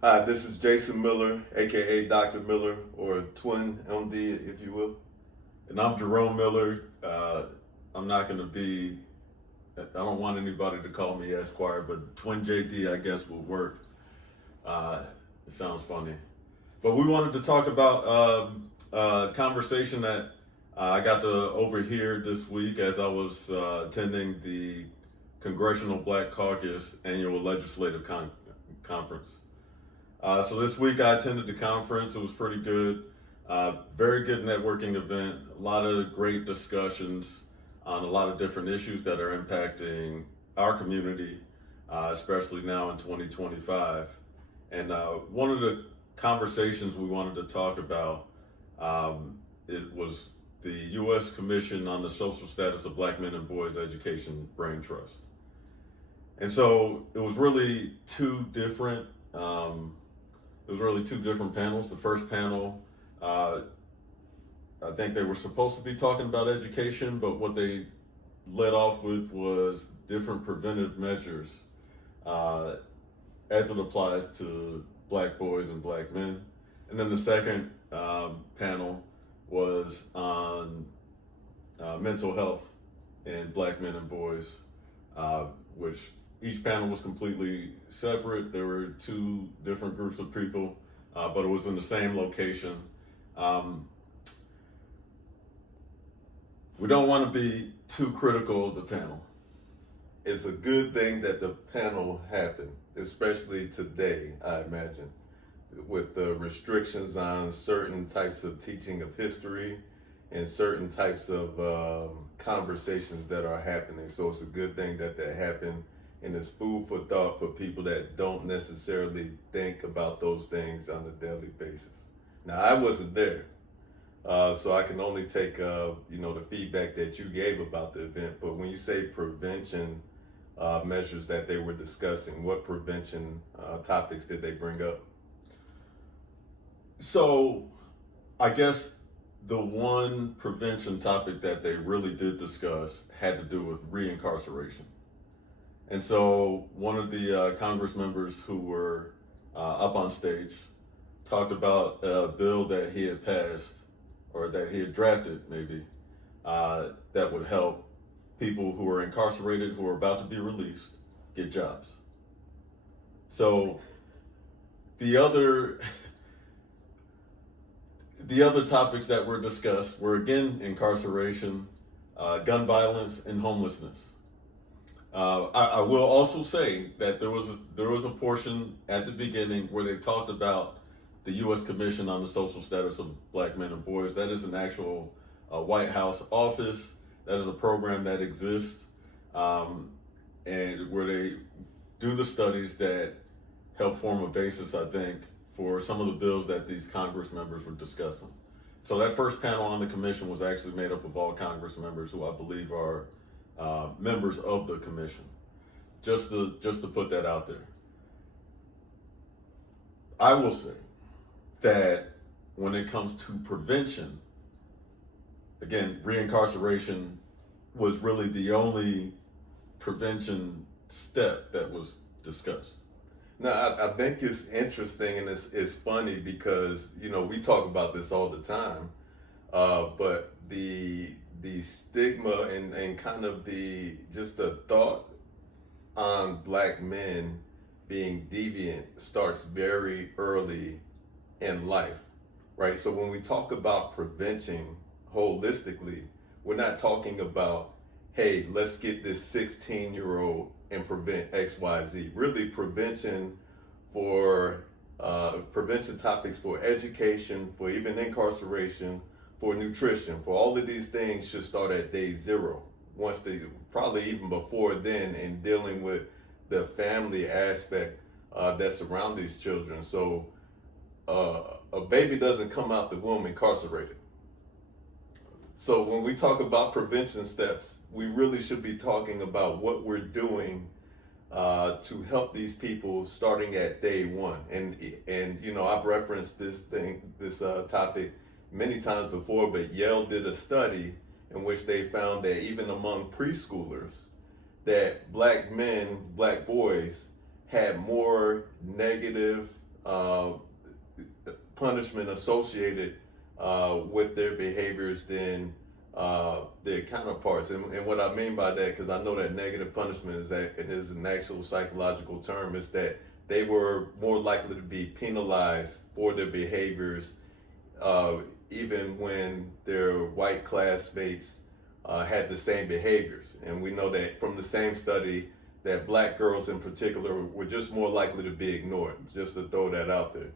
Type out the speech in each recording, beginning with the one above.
Hi, this is Jason Miller, aka Dr. Miller, or Twin MD, if you will. And I'm Jerome Miller. I'm not going to be, I don't want anybody to call me Esquire, but Twin JD, I guess, will work. It sounds funny. But we wanted to talk about a conversation that I got to overhear this week as I was attending the Congressional Black Caucus annual legislative conference. So this week I attended the conference. It was pretty good. Very good networking event. A lot of great discussions on a lot of different issues that are impacting our community, especially now in 2025. And one of the conversations we wanted to talk about it was the U.S. Commission on the Social Status of Black Men and Boys Education Brain Trust. And so it was really two different. It was really two different panels. The first panel, I think they were supposed to be talking about education, but what they led off with was different preventive measures as it applies to black boys and black men. And then the second panel was on mental health in black men and boys, which each panel was completely separate. There were two different groups of people, but it was in the same location. We don't want to be too critical of the panel. It's a good thing that the panel happened, especially today, I imagine, with the restrictions on certain types of teaching of history and certain types of conversations that are happening. So it's a good thing that happened, and it's food for thought for people that don't necessarily think about those things on a daily basis. Now, I wasn't there, so I can only take the feedback that you gave about the event. But when you say prevention measures that they were discussing, what prevention topics did they bring up? So, I guess the one prevention topic that they really did discuss had to do with reincarceration. And so one of the Congress members who were up on stage talked about a bill that he had passed or that he had drafted, maybe, that would help people who are incarcerated, who are about to be released, get jobs. So the other the other topics that were discussed were again incarceration, gun violence, and homelessness. I will also say that there was a portion at the beginning where they talked about the U.S. Commission on the Social Status of Black Men and Boys. That is an actual White House office. That is a program that exists, and where they do the studies that help form a basis, I think, for some of the bills that these Congress members were discussing. So that first panel on the commission was actually made up of all Congress members who I believe are members of the commission. Just to put that out there. I will say that when it comes to prevention, again, reincarceration was really the only prevention step that was discussed. Now, I think it's interesting and it's funny because, we talk about this all the time, but the stigma and kind of just the thought on black men being deviant starts very early in life, right? So when we talk about prevention holistically, we're not talking about, hey, let's get this 16-year-old and prevent XYZ. Really, prevention topics for education, for even incarceration, for nutrition, for all of these things should start at day zero. Once they, probably even before then, in dealing with the family aspect that surround these children. So a baby doesn't come out the womb incarcerated. So when we talk about prevention steps, we really should be talking about what we're doing to help these people starting at day one. And I've referenced this topic many times before, but Yale did a study in which they found that even among preschoolers, that black men, black boys had more negative punishment associated with their behaviors than their counterparts. And what I mean by that, because I know that negative punishment is an actual psychological term, is that they were more likely to be penalized for their behaviors, even when their white classmates had the same behaviors. And we know that from the same study that black girls in particular were just more likely to be ignored, just to throw that out there.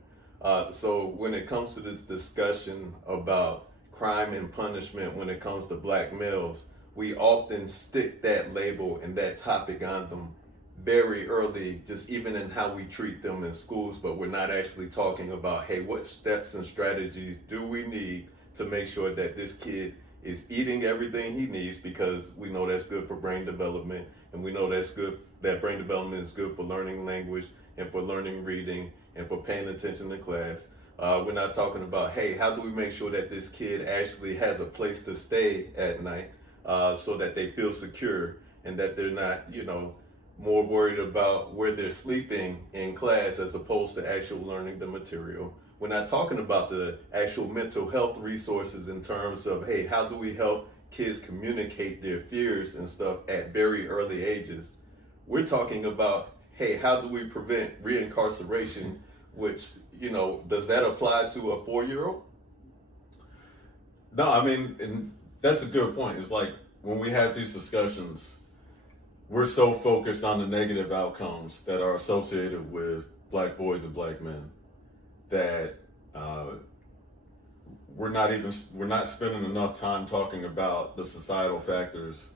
So when it comes to this discussion about crime and punishment when it comes to black males, we often stick that label and that topic on them very early, just even in how we treat them in schools, but we're not actually talking about, hey, what steps and strategies do we need to make sure that this kid is eating everything he needs, because we know that's good for brain development, and we know that brain development is good for learning language and for learning reading and for paying attention to class. We're not talking about, hey, how do we make sure that this kid actually has a place to stay at night so that they feel secure and that they're not, more worried about where they're sleeping in class as opposed to actual learning the material. We're not talking about the actual mental health resources in terms of, hey, how do we help kids communicate their fears and stuff at very early ages? We're talking about, hey, how do we prevent reincarceration, which, does that apply to a 4-year-old? No, I mean, and that's a good point. It's like when we have these discussions, we're so focused on the negative outcomes that are associated with black boys and black men that we're not spending enough time talking about the societal factors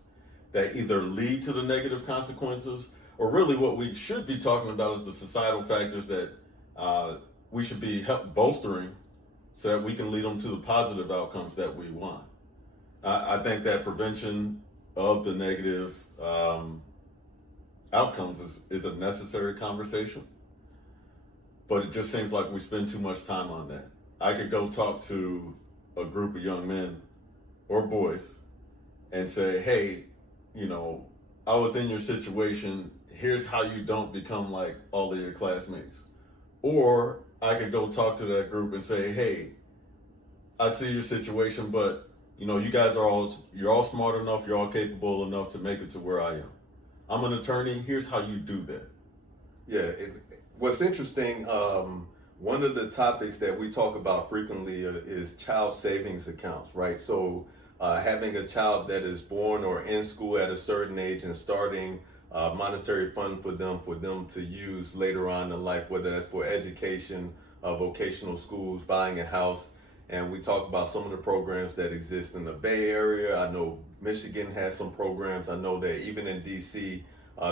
that either lead to the negative consequences, or really what we should be talking about is the societal factors that we should be bolstering so that we can lead them to the positive outcomes that we want. I think that prevention of the negative outcomes is a necessary conversation, but it just seems like we spend too much time on that. I could go talk to a group of young men or boys and say, hey, I was in your situation, here's how you don't become like all of your classmates. Or I could go talk to that group and say, hey, I see your situation, but you guys you're all smart enough, you're all capable enough to make it to where I am. I'm an attorney, here's how you do that. Yeah, what's interesting, one of the topics that we talk about frequently is child savings accounts, right? So having a child that is born or in school at a certain age and starting a monetary fund for them to use later on in life, whether that's for education, vocational schools, buying a house. And we talk about some of the programs that exist in the Bay Area. I know Michigan has some programs. I know that even in DC,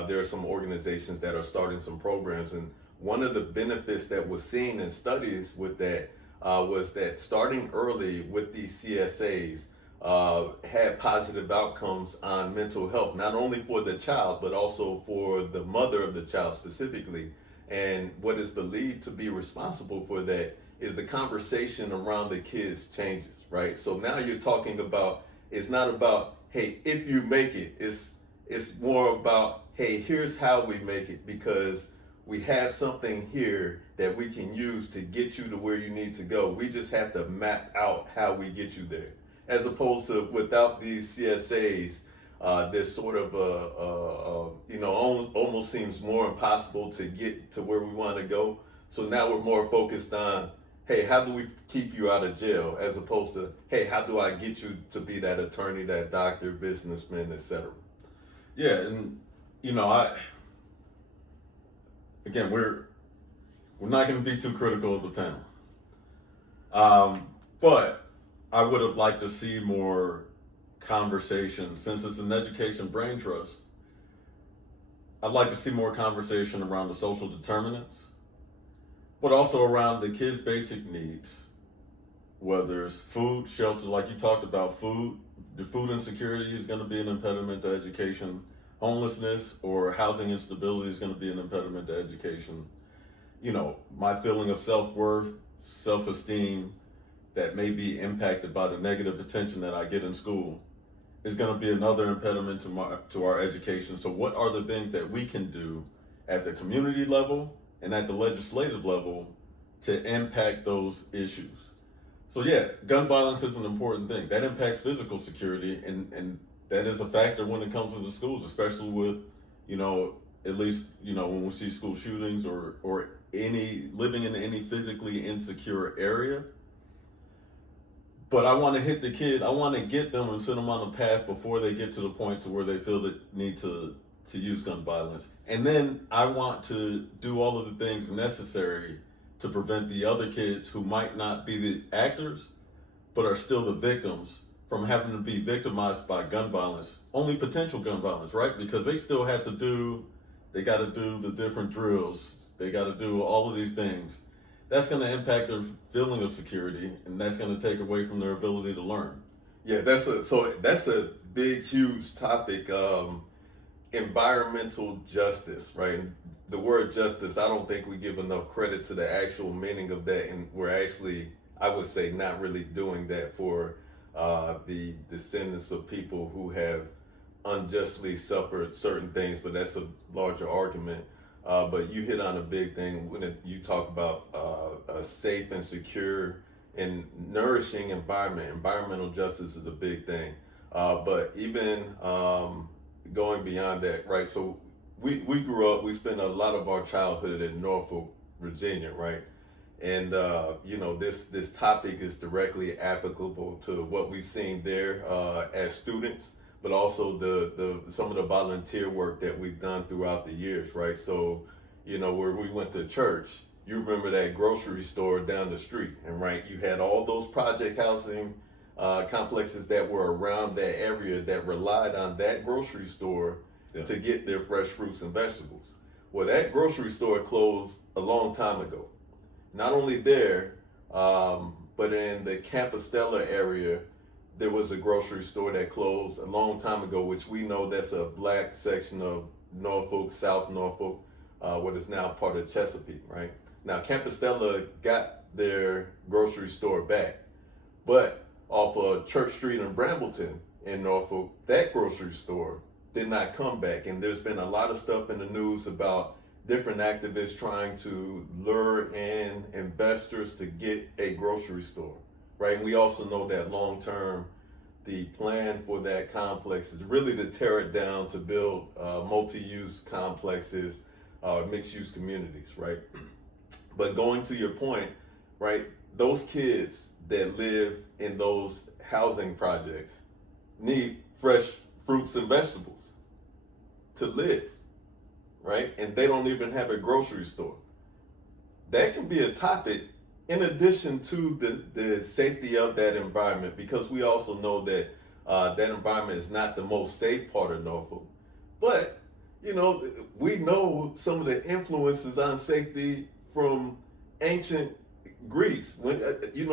there are some organizations that are starting some programs. And one of the benefits that was seen in studies with that was that starting early with these CSAs had positive outcomes on mental health, not only for the child, but also for the mother of the child specifically. And what is believed to be responsible for that is the conversation around the kids changes, right? So now you're talking about, it's not about, hey, if you make it, it's more about, hey, here's how we make it, because we have something here that we can use to get you to where you need to go. We just have to map out how we get you there. As opposed to without these CSAs, there's sort of almost seems more impossible to get to where we want to go. So now we're more focused on, hey, how do we keep you out of jail, as opposed to, hey, how do I get you to be that attorney, that doctor, businessman, etc. Yeah, and again, we're not going to be too critical of the panel, but I would have liked to see more conversation. Since it's an education brain trust, I'd like to see more conversation around the social determinants, but also around the kids' basic needs, whether it's food, shelter, like you talked about, food. The food insecurity is going to be an impediment to education. Homelessness or housing instability is going to be an impediment to education. My feeling of self-worth, self-esteem that may be impacted by the negative attention that I get in school is going to be another impediment to our education. So what are the things that we can do at the community level and at the legislative level to impact those issues. So yeah, gun violence is an important thing. That impacts physical security, and that is a factor when it comes to the schools, especially with, at least, when we see school shootings or any living in any physically insecure area. But I want to hit the kid. I want to get them and send them on the path before they get to the point to where they feel the need to use gun violence. And then I want to do all of the things necessary to prevent the other kids who might not be the actors, but are still the victims, from having to be victimized by gun violence, only potential gun violence, right? Because they still have to they got to do the different drills. They got to do all of these things. That's going to impact their feeling of security, and that's going to take away from their ability to learn. Yeah, that's a big, huge topic. Environmental justice, right? The word justice, I don't think we give enough credit to the actual meaning of that, and we're actually, I would say, not really doing that for the descendants of people who have unjustly suffered certain things, but that's a larger argument. But you hit on a big thing when you talk about a safe and secure and nourishing environment. Environmental justice is a big thing. But even going beyond that, right? So we grew up, we spent a lot of our childhood in Norfolk, Virginia, right? And this topic is directly applicable to what we've seen there as students, but also the some of the volunteer work that we've done throughout the years, right? So, where we went to church, you remember that grocery store down the street, and right, you had all those project housing complexes that were around that area that relied on that grocery store to get their fresh fruits and vegetables. Well, that grocery store closed a long time ago. Not only there, but in the Campostella area, there was a grocery store that closed a long time ago, which we know that's a black section of Norfolk, South Norfolk, what is now part of Chesapeake, right? Now, Campostella got their grocery store back, but off of Church Street in Brambleton in Norfolk, that grocery store did not come back. And there's been a lot of stuff in the news about different activists trying to lure in investors to get a grocery store, right? We also know that long term, the plan for that complex is really to tear it down to build multi-use complexes, mixed-use communities, right? But going to your point, right, those kids that live in those housing projects need fresh fruits and vegetables to live, right? And they don't even have a grocery store. That can be a topic in addition to the safety of that environment, because we also know that that environment is not the most safe part of Norfolk. But, we know some of the influences on safety from ancient Greece. When,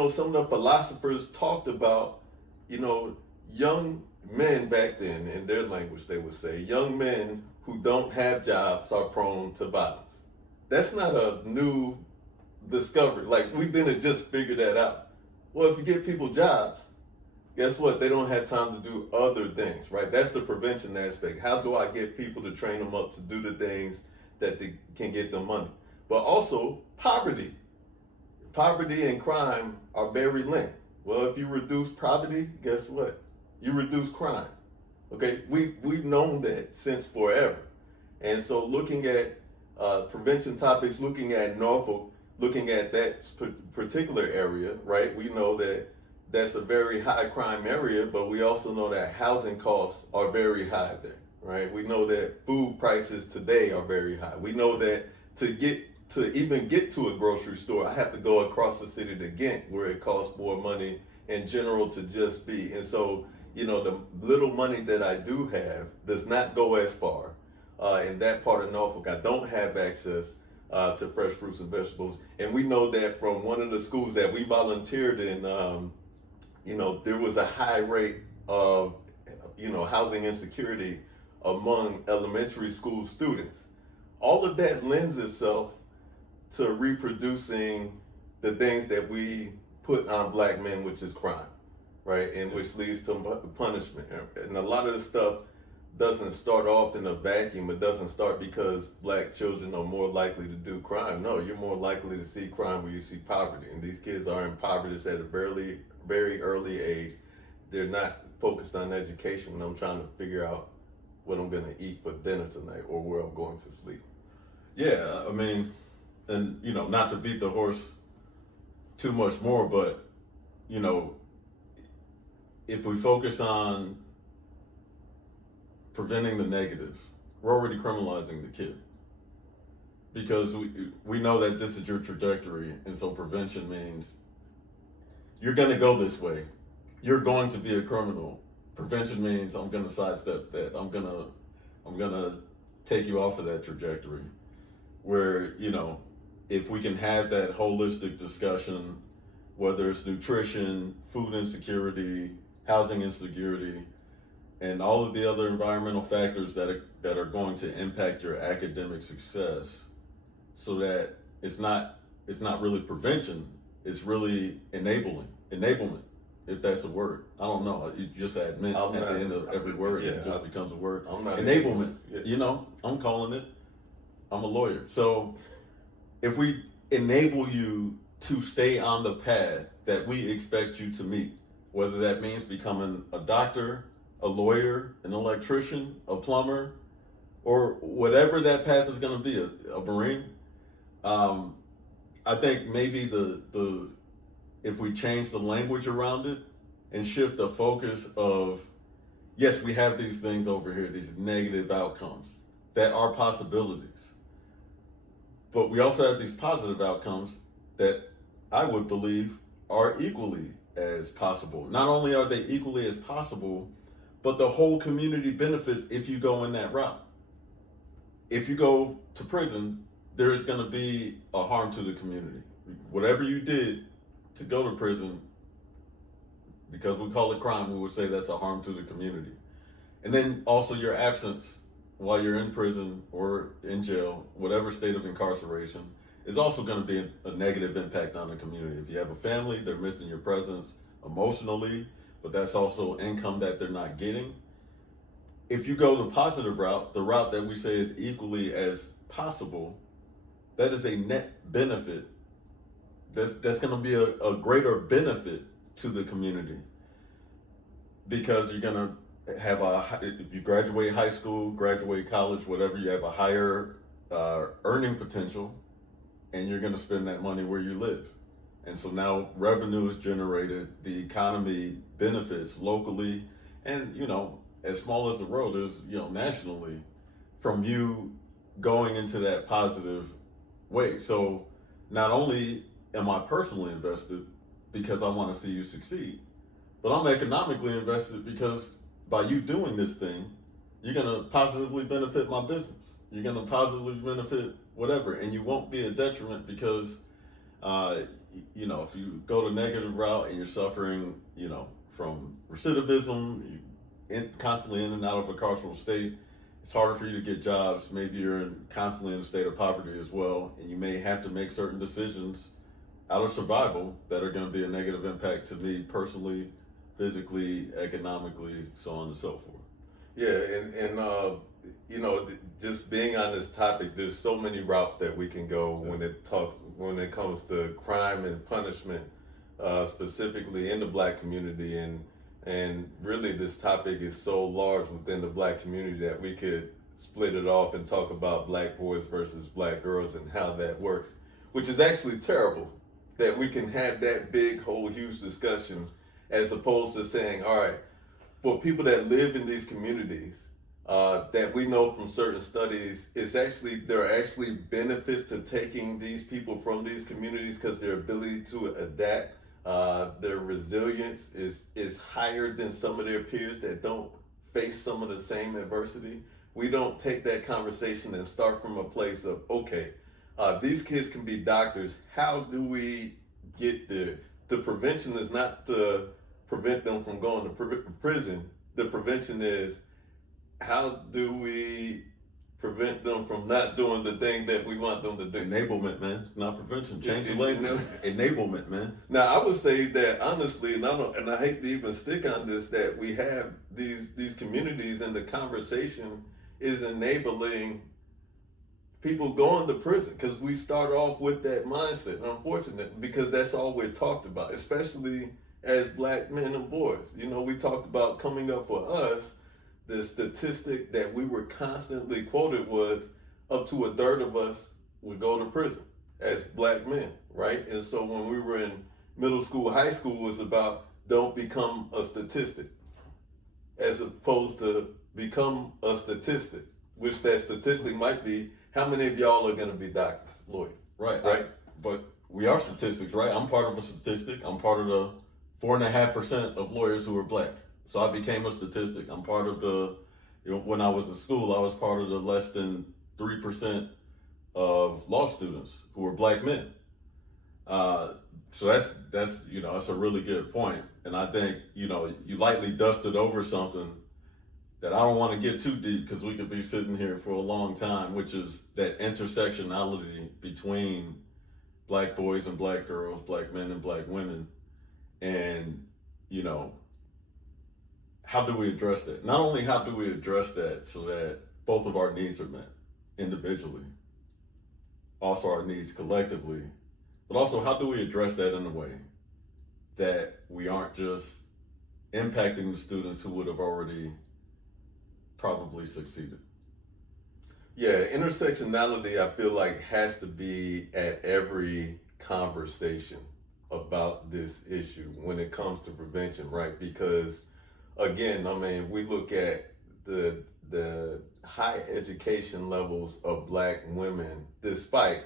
some of the philosophers talked about, young men back then, in their language, they would say, young men who don't have jobs are prone to violence. That's not a new discovery. Like, we didn't just figure that out. Well, if you give people jobs, guess what? They don't have time to do other things, right? That's the prevention aspect. How do I get people to train them up to do the things that can get them money? But also poverty. Poverty and crime are very linked. Well, if you reduce poverty, guess what? You reduce crime. Okay, we've known that since forever. And so looking at prevention topics, looking at Norfolk, looking at that particular area, right? We know that that's a very high crime area, but we also know that housing costs are very high there, right? We know that food prices today are very high. We know that to even get to a grocery store, I have to go across the city to Ghent, where it costs more money in general to just be. And so, the little money that I do have does not go as far. In that part of Norfolk, I don't have access to fresh fruits and vegetables. And we know that from one of the schools that we volunteered in, there was a high rate of, housing insecurity among elementary school students. All of that lends itself to reproducing the things that we put on black men, which is crime, right? And which leads to punishment. And a lot of the stuff doesn't start off in a vacuum. It doesn't start because black children are more likely to do crime. No, you're more likely to see crime where you see poverty. And these kids are impoverished at a very early age. They're not focused on education when I'm trying to figure out what I'm going to eat for dinner tonight or where I'm going to sleep. Yeah, I mean, and not to beat the horse too much more, but if we focus on preventing the negatives, we're already criminalizing the kid, because we know that this is your trajectory, and so prevention means you're going to go this way, you're going to be a criminal. Prevention means I'm going to sidestep that. I'm gonna take you off of that trajectory. Where if we can have that holistic discussion, whether it's nutrition, food insecurity, housing insecurity, and all of the other environmental factors that are going to impact your academic success, so that it's not really prevention, it's really enablement, if that's a word. I don't know. You just admit at the end of every word, it just becomes a word. Enablement. Yeah. I'm calling it. I'm a lawyer. So if we enable you to stay on the path that we expect you to meet, whether that means becoming a doctor, a lawyer, an electrician, a plumber, or whatever that path is going to be, a Marine, I think maybe the if we change the language around it and shift the focus of, yes, we have these things over here, these negative outcomes that are possibilities, but we also have these positive outcomes that I would believe are equally as possible. Not only are they equally as possible, but the whole community benefits if you go in that route. If you go to prison, there is going to be a harm to the community. Whatever you did to go to prison, because we call it crime, we would say that's a harm to the community. And then also your absence while you're in prison or in jail, whatever state of incarceration, is also going to be a negative impact on the community. If you have a family, they're missing your presence emotionally, but that's also income that they're not getting. If you go the positive route, the route that we say is equally as possible, that is a net benefit. That's going to be a greater benefit to the community, because you're going to have if you graduate high school, graduate college, whatever, you have a higher earning potential, and you're going to spend that money where you live. And so now revenue is generated, the economy benefits locally, and as small as the world is, nationally, from you going into that positive way. So not only am I personally invested because I want to see you succeed, but I'm economically invested because by you doing this thing, you're going to positively benefit my business. You're going to positively benefit whatever, and you won't be a detriment because, if you go the negative route and you're suffering, from recidivism, constantly in and out of a carceral state, it's harder for you to get jobs. Maybe you're constantly in a state of poverty as well, and you may have to make certain decisions out of survival that are going to be a negative impact to me personally, physically, economically, so on and so forth. Yeah, and just being on this topic, there's so many routes that we can go when it comes to crime and punishment, specifically in the black community, and really this topic is so large within the black community that we could split it off and talk about black boys versus black girls and how that works, which is actually terrible that we can have that big, whole, huge discussion, as opposed to saying, all right, for people that live in these communities, that we know from certain studies, there are actually benefits to taking these people from these communities, because their ability to adapt, their resilience is higher than some of their peers that don't face some of the same adversity. We don't take that conversation and start from a place of, okay, these kids can be doctors. How do we get there? The prevention is not to prevent them from going to prison. The prevention is, how do we prevent them from not doing the thing that we want them to do. Enablement, man. It's not prevention. Change the You language. know? Enablement, man. Now, I would say that honestly, and I hate to even stick on this, that we have these communities, and the conversation is enabling people going to prison, because we start off with that mindset. Unfortunately, because that's all we're talked about, especially as black men and boys. You know, we talked about coming up for us. The statistic that we were constantly quoted was up to a third of us would go to prison as black men, right? And so when we were in middle school, high school, was about don't become a statistic, as opposed to become a statistic, which that statistic might be how many of y'all are going to be doctors, lawyers. Right. But we are statistics, right? I'm part of a statistic. I'm part of the 4.5% of lawyers who are black. So I became a statistic. I'm part of the, when I was in school, I was part of the less than 3% of law students who were black men. So that's that's a really good point. And I think, you lightly dusted over something that I don't want to get too deep, because we could be sitting here for a long time, which is that intersectionality between black boys and black girls, black men and black women. And, how do we address that? Not only how do we address that so that both of our needs are met individually, also our needs collectively, but also how do we address that in a way that we aren't just impacting the students who would have already probably succeeded? Yeah, intersectionality, I feel like, has to be at every conversation about this issue when it comes to prevention, right? Because again, I mean, we look at the high education levels of black women, despite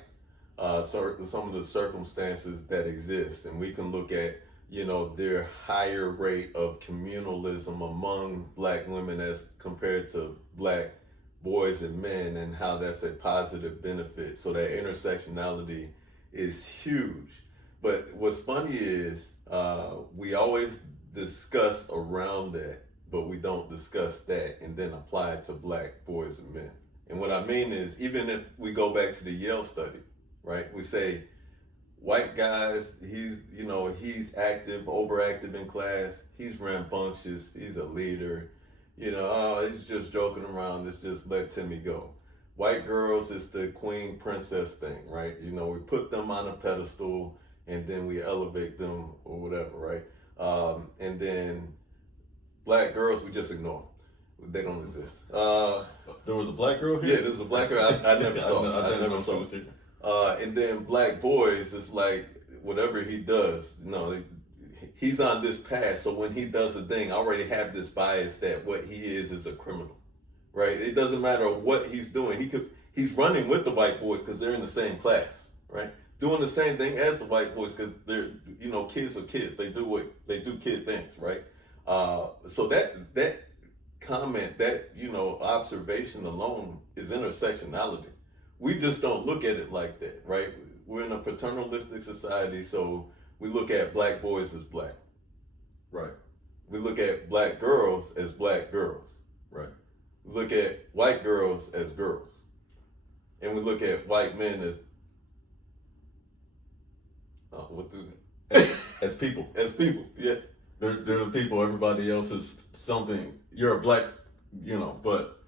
some of the circumstances that exist, and we can look at their higher rate of communalism among black women as compared to black boys and men, and how that's a positive benefit. So that intersectionality is huge. But what's funny is we always discuss around that, but we don't discuss that and then apply it to black boys and men. And what I mean is, even if we go back to the Yale study, right? We say white guys, he's active, overactive in class, he's rambunctious, he's a leader, he's just joking around, let's just let Timmy go. White girls, it's the queen princess thing, right? We put them on a pedestal and then we elevate them or whatever, right? And then black girls, we just ignore them. They don't exist. There was a black girl here? Yeah, there's a black girl I never saw. I never saw. And then black boys, it's like whatever he does, he's on this path. So when he does a thing, I already have this bias that what he is a criminal, right? It doesn't matter what he's doing. He's running with the white boys because they're in the same class, right? Doing the same thing as the white boys because they're, kids are kids. They do kid things, right? So that comment, that observation alone is intersectionality. We just don't look at it like that, right? We're in a paternalistic society, so we look at black boys as black. Right. We look at black girls as black girls. Right. We look at white girls as girls. And we look at white men as as people. As people, yeah. They're the people, everybody else is something. You're a black, but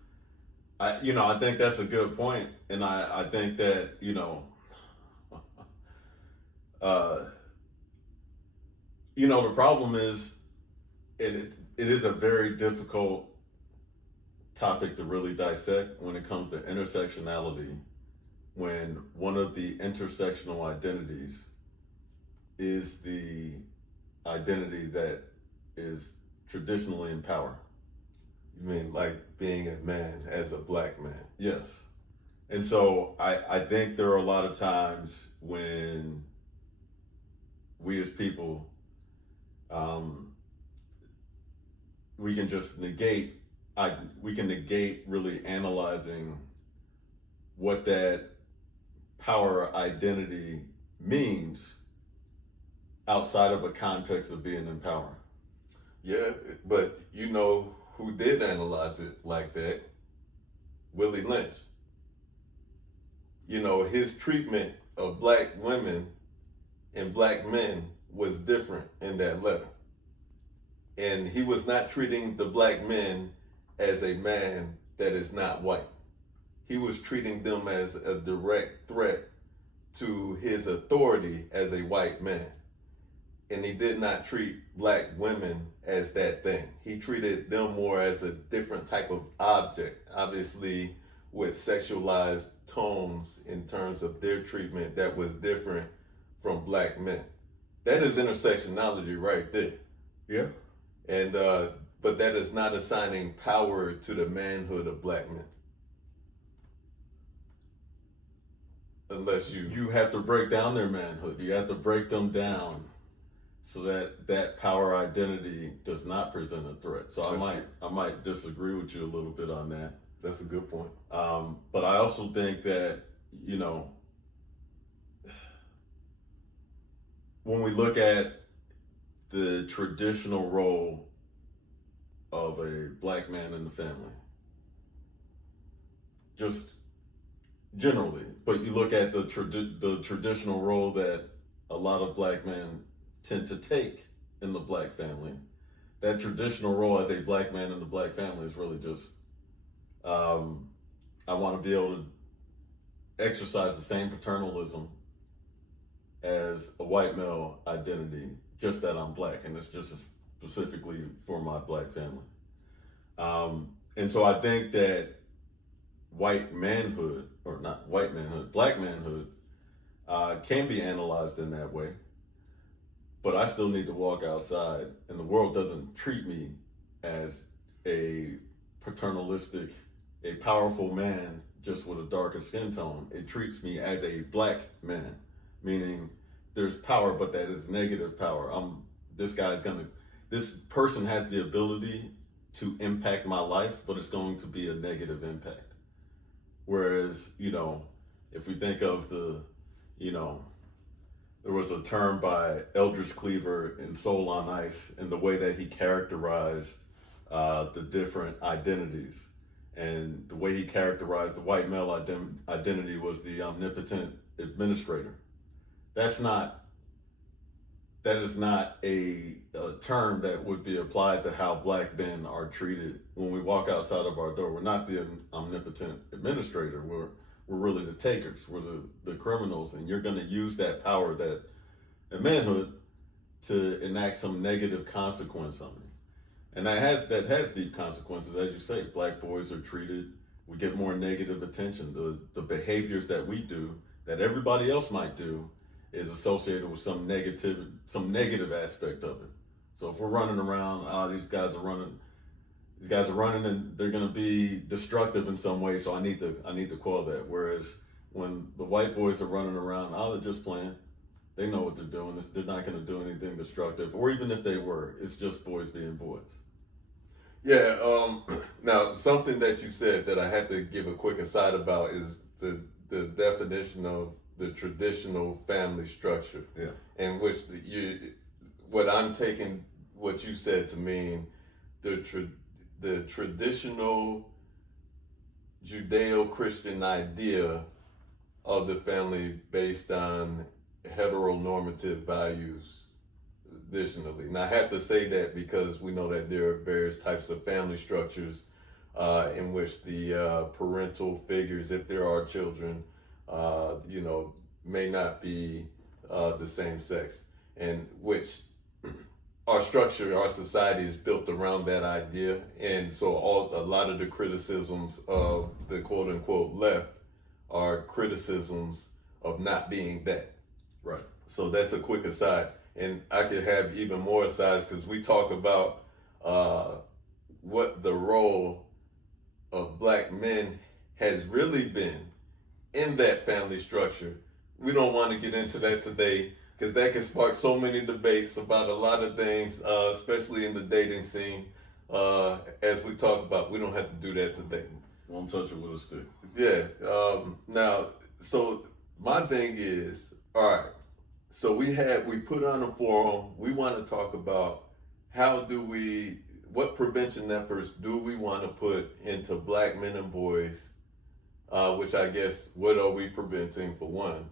I think that's a good point. And I think that, the problem is it is a very difficult topic to really dissect when it comes to intersectionality, when one of the intersectional identities is the identity that is traditionally in power. You mean like being a man as a black man? Yes. And so I think there are a lot of times when we as people, we can just negate really analyzing what that power identity means outside of a context of being in power. Yeah, but who did analyze it like that? Willie Lynch. his treatment of black women and black men was different in that letter. And he was not treating the black men as a man that is not white. He was treating them as a direct threat to his authority as a white man. And he did not treat black women as that thing. He treated them more as a different type of object, obviously with sexualized tones in terms of their treatment that was different from black men. That is intersectionality right there. Yeah. And but that is not assigning power to the manhood of black men. Unless you have to break down their manhood. You have to break them down so that power identity does not present a threat. So I might disagree with you a little bit on that. That's a good point. But I also think that, when we look at the traditional role of a black man in the family, just generally, but you look at the traditional role that a lot of black men tend to take in the black family, that traditional role as a black man in the black family is really just, I want to be able to exercise the same paternalism as a white male identity, just that I'm black, and it's just specifically for my black family. And so I think that white manhood, or not white manhood, black manhood, can be analyzed in that way. But I still need to walk outside, and the world doesn't treat me as a paternalistic, a powerful man just with a darker skin tone. It treats me as a black man, meaning there's power, but that is negative power. This person has the ability to impact my life, but it's going to be a negative impact. Whereas, if we think of there was a term by Eldridge Cleaver in Soul on Ice, and the way that he characterized the different identities. And the way he characterized the white male identity was the omnipotent administrator. That is not a term that would be applied to how black men are treated when we walk outside of our door. We're not the omnipotent administrator. We're really the takers. We're the criminals, and you're going to use that power, that manhood, to enact some negative consequence on me. And that has deep consequences. As you say, black boys are treated, we get more negative attention. The behaviors that we do, that everybody else might do, is associated with some negative aspect of it. So if we're running around, these guys are running and they're going to be destructive in some way, so I need to quell that. Whereas when the white boys are running around, they're just playing. They know what they're doing. They're not going to do anything destructive. Or even if they were, it's just boys being boys. Yeah. Now, something that you said that I had to give a quick aside about is the definition of the traditional family structure. Yeah. In which what I'm taking what you said to mean the traditional Judeo-Christian idea of the family based on heteronormative values additionally. And I have to say that because we know that there are various types of family structures in which the parental figures, if there are children, may not be the same sex, and which our structure, our society is built around that idea. And so a lot of the criticisms of the quote unquote left are criticisms of not being that. Right. So that's a quick aside. And I could have even more asides because we talk about what the role of black men has really been in that family structure. We don't want to get into that today because that can spark so many debates about a lot of things, especially in the dating scene. As we talk about, we don't have to do that today. Won't touch it with a stick. Yeah. Now, so my thing is, all right. So we put on a forum. We want to talk about what prevention efforts do we want to put into black men and boys which I guess what are we preventing for one,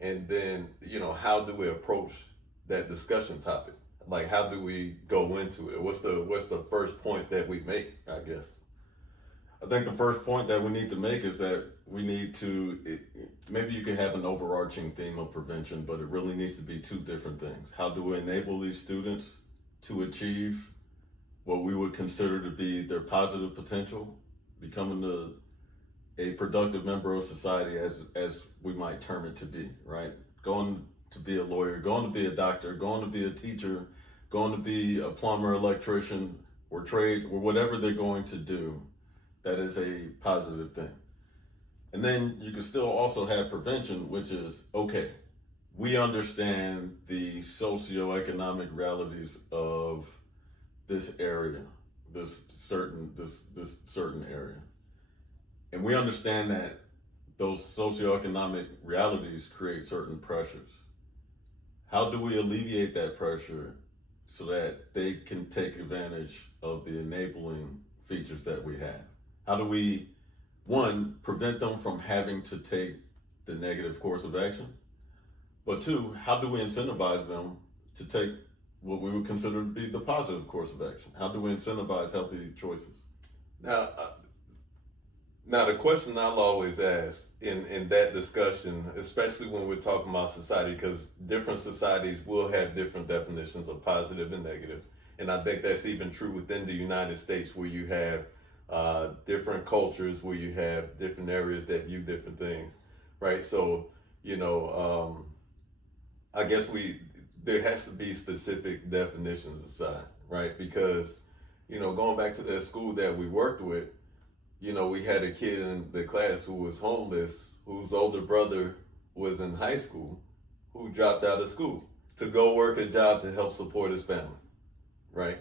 and then how do we approach that discussion topic? Like how do we go into it? What's the first point that we make? I guess. I think the first point that we need to make is that we need to, maybe you can have an overarching theme of prevention, but it really needs to be two different things. How do we enable these students to achieve what we would consider to be their positive potential, becoming a productive member of society, as we might term it to be, right? Going to be a lawyer, going to be a doctor, going to be a teacher, going to be a plumber, electrician, or trade, or whatever they're going to do. That is a positive thing. And then you can still also have prevention, which is, okay, we understand the socioeconomic realities of this area, this certain area. And we understand that those socioeconomic realities create certain pressures. How do we alleviate that pressure so that they can take advantage of the enabling features that we have? How do we, one, prevent them from having to take the negative course of action? But two, how do we incentivize them to take what we would consider to be the positive course of action? How do we incentivize healthy choices? Now the question I'll always ask in that discussion, especially when we're talking about society, because different societies will have different definitions of positive and negative. And I think that's even true within the United States, where you have different cultures, where you have different areas that view different things, right? So, I guess there has to be specific definitions aside, right? Because, going back to that school that we worked with, we had a kid in the class who was homeless, whose older brother was in high school, who dropped out of school to go work a job to help support his family, right?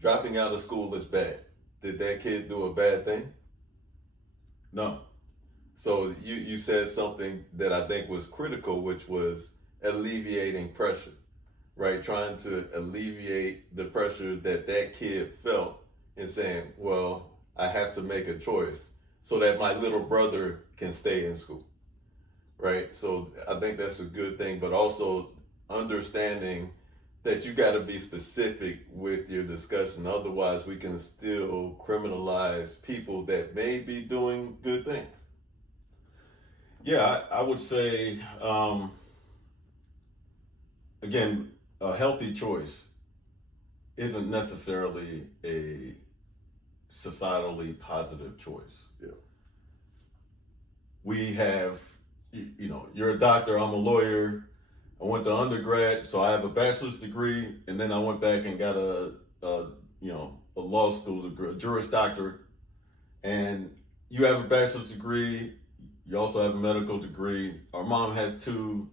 Dropping out of school is bad. Did that kid do a bad thing? No. So you said something that I think was critical, which was alleviating pressure, right? Trying to alleviate the pressure that kid felt and saying, well, I have to make a choice so that my little brother can stay in school, right? So I think that's a good thing, but also understanding that you got to be specific with your discussion. Otherwise, we can still criminalize people that may be doing good things. Yeah, I would say, again, a healthy choice isn't necessarily a societally positive choice. Yeah. We have, you're a doctor, I'm a lawyer. I went to undergrad, so I have a bachelor's degree, and then I went back and got a law school degree, a Juris Doctorate. And you have a bachelor's degree, you also have a medical degree. Our mom has 2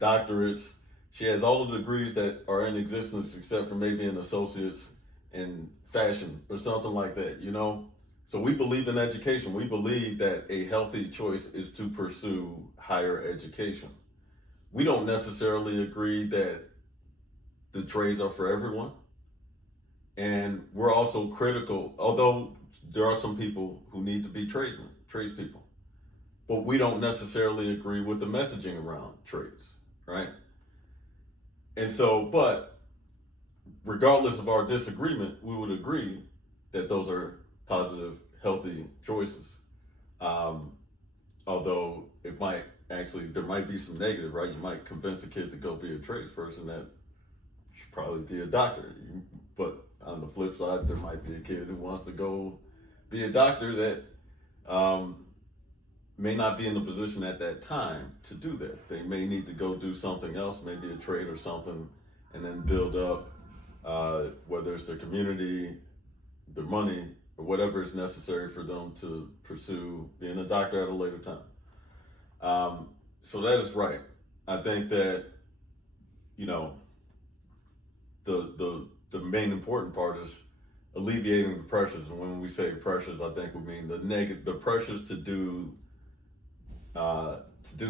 doctorates. She has all the degrees that are in existence except for maybe an associate's in fashion or something like that, So we believe in education. We believe that a healthy choice is to pursue higher education. We don't necessarily agree that the trades are for everyone. And we're also critical, although there are some people who need to be tradespeople. But we don't necessarily agree with the messaging around trades, right? And so, but regardless of our disagreement, we would agree that those are positive, healthy choices. Although it might there might be some negative, right? You might convince a kid to go be a tradesperson that should probably be a doctor. But on the flip side, there might be a kid who wants to go be a doctor that may not be in the position at that time to do that. They may need to go do something else, maybe a trade or something, and then build up, whether it's their community, their money, or whatever is necessary for them to pursue being a doctor at a later time. So that is right. I think that, the main important part is alleviating the pressures. And when we say pressures, I think we mean the pressures to do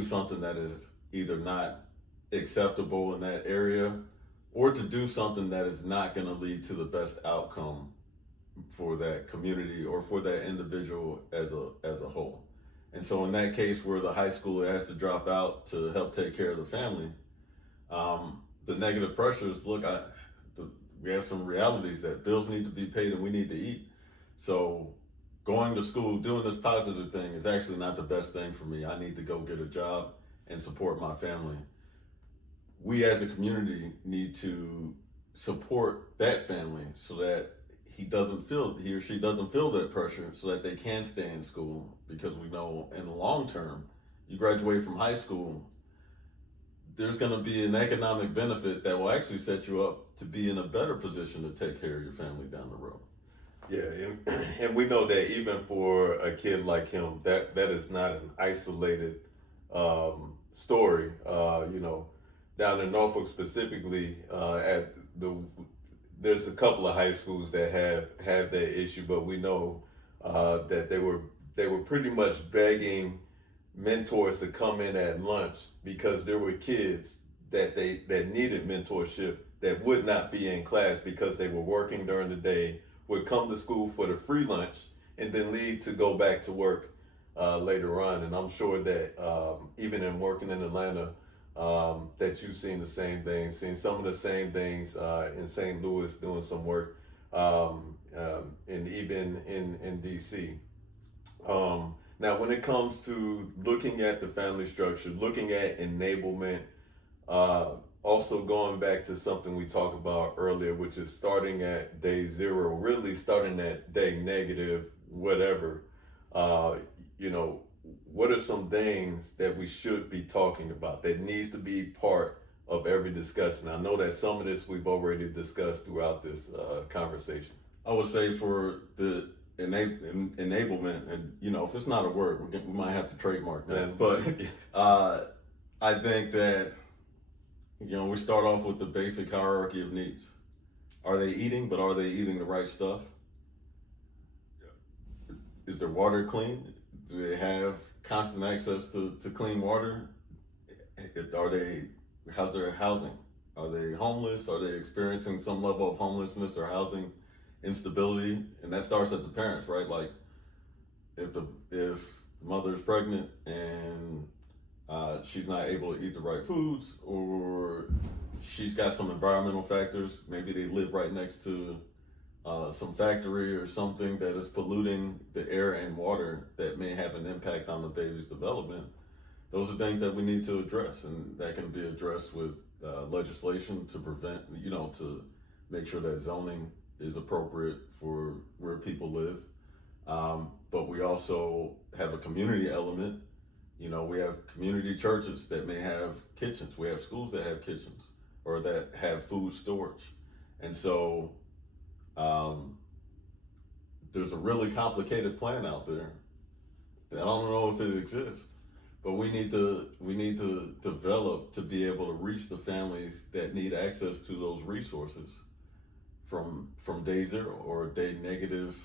something that is either not acceptable in that area, or to do something that is not going to lead to the best outcome for that community or for that individual as a whole. And so in that case where the high schooler has to drop out to help take care of the family, the negative pressures, look, we have some realities that bills need to be paid and we need to eat. So going to school, doing this positive thing is actually not the best thing for me. I need to go get a job and support my family. We as a community need to support that family so that he or she doesn't feel that pressure, so that they can stay in school, because we know in the long term, you graduate from high school, there's going to be an economic benefit that will actually set you up to be in a better position to take care of your family down the road. Yeah, and we know that even for a kid like him, that is not an isolated story. Down in Norfolk specifically, there's a couple of high schools that have that issue, but we know that they were pretty much begging mentors to come in at lunch because there were kids that needed mentorship that would not be in class because they were working during the day, would come to school for the free lunch, and then leave to go back to work later on. And I'm sure that even in working in Atlanta, that you've seen the same things, seen some of the same things in St. Louis, doing some work, and even in DC. Now, when it comes to looking at the family structure, looking at enablement, also going back to something we talked about earlier, which is starting at day zero, really starting at day negative, whatever, what are some things that we should be talking about that needs to be part of every discussion? I know that some of this we've already discussed throughout this conversation. I would say for the enablement, and if it's not a word, we might have to trademark that. But I think that we start off with the basic hierarchy of needs. Are they eating? But are they eating the right stuff? Is their water clean? Do they have constant access to clean water? How's their housing? Are they homeless? Are they experiencing some level of homelessness or housing instability? And that starts at the parents, right? Like if the mother's pregnant and she's not able to eat the right foods, or she's got some environmental factors, maybe they live right next to some factory or something that is polluting the air and water that may have an impact on the baby's development. Those are things that we need to address, and that can be addressed with legislation to prevent, to make sure that zoning is appropriate for where people live. But we also have a community element. We have community churches that may have kitchens. We have schools that have kitchens or that have food storage. And so there's a really complicated plan out there that I don't know if it exists, but we need to develop to be able to reach the families that need access to those resources from day zero or day negative.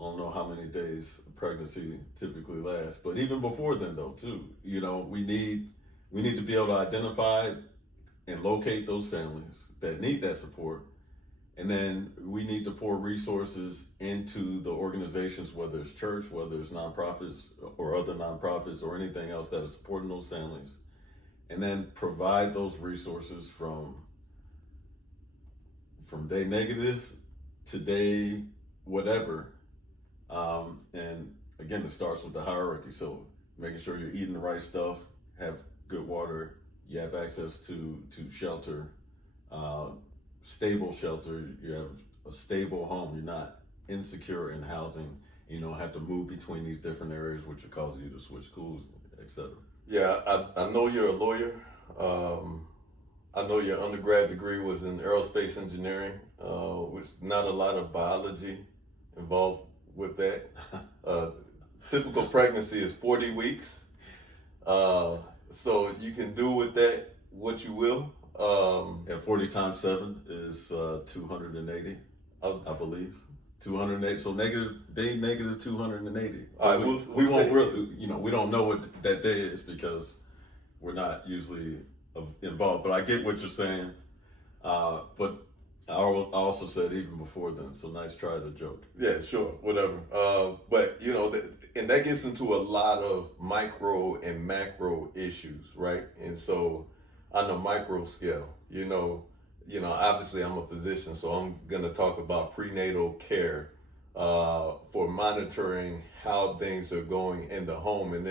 I don't know how many days pregnancy typically lasts, but even before then though too, we need to be able to identify and locate those families that need that support. And then we need to pour resources into the organizations, whether it's church, whether it's nonprofits or other nonprofits or anything else that is supporting those families. And then provide those resources from day negative to day whatever. And again, it starts with the hierarchy. So making sure you're eating the right stuff, have good water, you have access to shelter, stable shelter, you have a stable home, you're not insecure in housing, you don't have to move between these different areas, which will cause you to switch schools, etc. Yeah, I know you're a lawyer. I know your undergrad degree was in aerospace engineering, which not a lot of biology involved with that. Typical pregnancy is 40 weeks. So you can do with that what you will. And 40 times 7 is 280, I believe. 280. So negative 280. All right, we won't really, we don't know what that day is because we're not usually involved. But I get what you're saying. But I also said even before then, so nice try to joke. Yeah, sure, whatever. But you know, and that gets into a lot of micro and macro issues, right? And so, on the micro scale, obviously I'm a physician, so I'm gonna talk about prenatal care, for monitoring how things are going in the home, and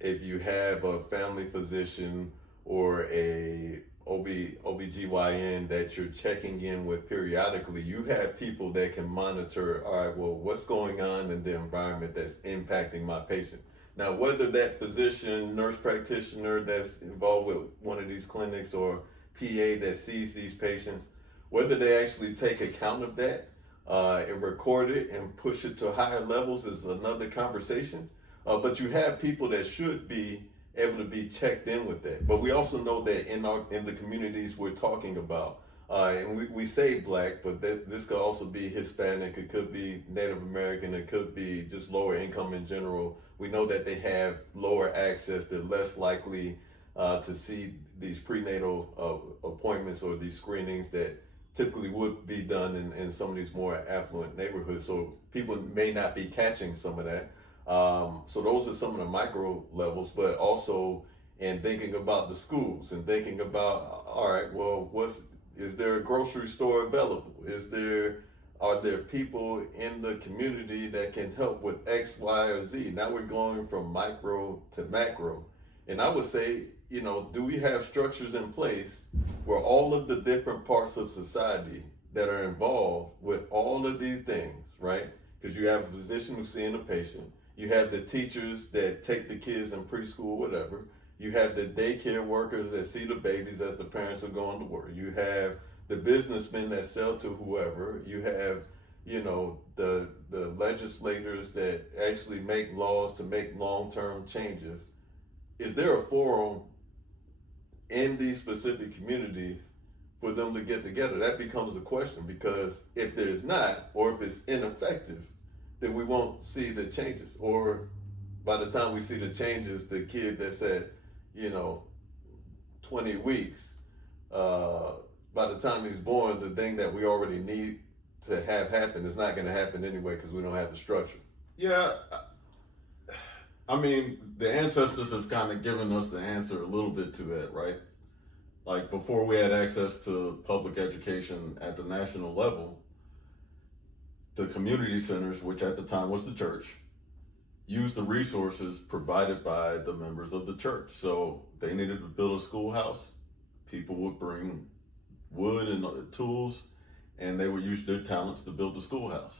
if you have a family physician or a OBGYN that you're checking in with periodically, you have people that can monitor, all right, well, what's going on in the environment that's impacting my patient. Now, whether that physician, nurse practitioner that's involved with one of these clinics or PA that sees these patients, whether they actually take account of that and record it and push it to higher levels is another conversation. But you have people that should be able to be checked in with that. But we also know that in the communities we're talking about, and we say black, but this could also be Hispanic, it could be Native American, it could be just lower income in general. We know that they have lower access, they're less likely to see these prenatal appointments or these screenings that typically would be done in some of these more affluent neighborhoods. So people may not be catching some of that. So those are some of the micro levels, but also in thinking about the schools and thinking about, all right, well, is there a grocery store available? Are there people in the community that can help with X, Y, or Z? Now we're going from micro to macro. And I would say, do we have structures in place where all of the different parts of society that are involved with all of these things, right? Because you have a physician who's seeing a patient. You have the teachers that take the kids in preschool, whatever. You have the daycare workers that see the babies as the parents are going to work. You have the businessmen that sell to whoever. You have, the legislators that actually make laws to make long-term changes. Is there a forum in these specific communities for them to get together? That becomes a question, because if there's not, or if it's ineffective, then we won't see the changes. Or by the time we see the changes, the kid that's at, 20 weeks, by the time he's born, the thing that we already need to have happen is not going to happen anyway because we don't have the structure. Yeah, I mean, the ancestors have kind of given us the answer a little bit to that, right? Like before we had access to public education at the national level, the community centers, which at the time was the church, used the resources provided by the members of the church. So they needed to build a schoolhouse. People would bring wood and tools, and they would use their talents to build the schoolhouse.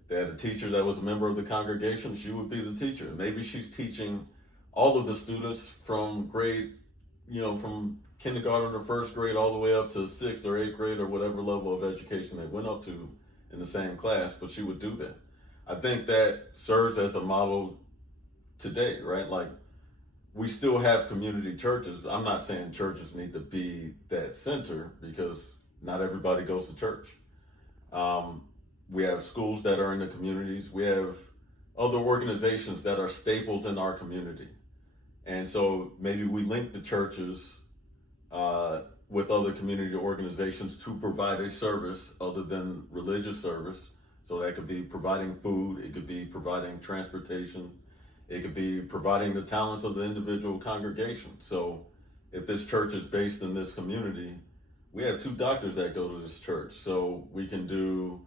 If they had a teacher that was a member of the congregation, she would be the teacher. Maybe she's teaching all of the students from from kindergarten or first grade all the way up to sixth or eighth grade or whatever level of education they went up to in the same class, but she would do that. I think that serves as a model today, right? Like, we still have community churches. I'm not saying churches need to be that center, because not everybody goes to church. We have schools that are in the communities. We have other organizations that are staples in our community. And so maybe we link the churches with other community organizations to provide a service other than religious service. So that could be providing food, it could be providing transportation, it could be providing the talents of the individual congregation. So if this church is based in this community, we have 2 doctors that go to this church. So we can do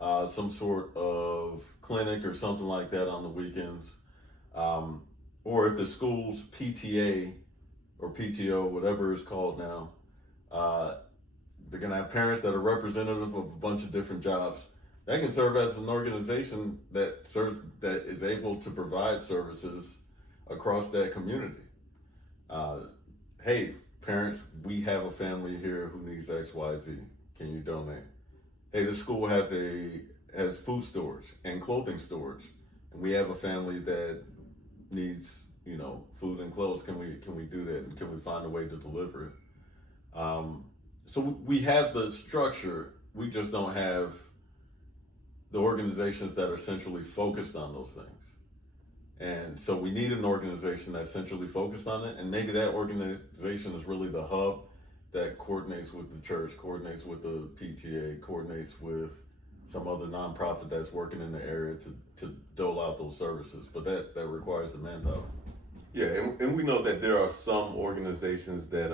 some sort of clinic or something like that on the weekends. Or if the school's PTA or PTO, whatever it's called now, they're gonna have parents that are representative of a bunch of different jobs. That can serve as an organization that is able to provide services across that community. Hey, parents, we have a family here who needs X, Y, Z. Can you donate? Hey, this school has food storage and clothing storage, and we have a family that needs food and clothes. Can we do that? And can we find a way to deliver it? So we have the structure. We just don't have the organizations that are centrally focused on those things. And so we need an organization that's centrally focused on it. And maybe that organization is really the hub. that coordinates with the church, coordinates with the PTA, coordinates with some other nonprofit that's working in the area to dole out those services. But that requires the manpower. Yeah, and we know that there are some organizations that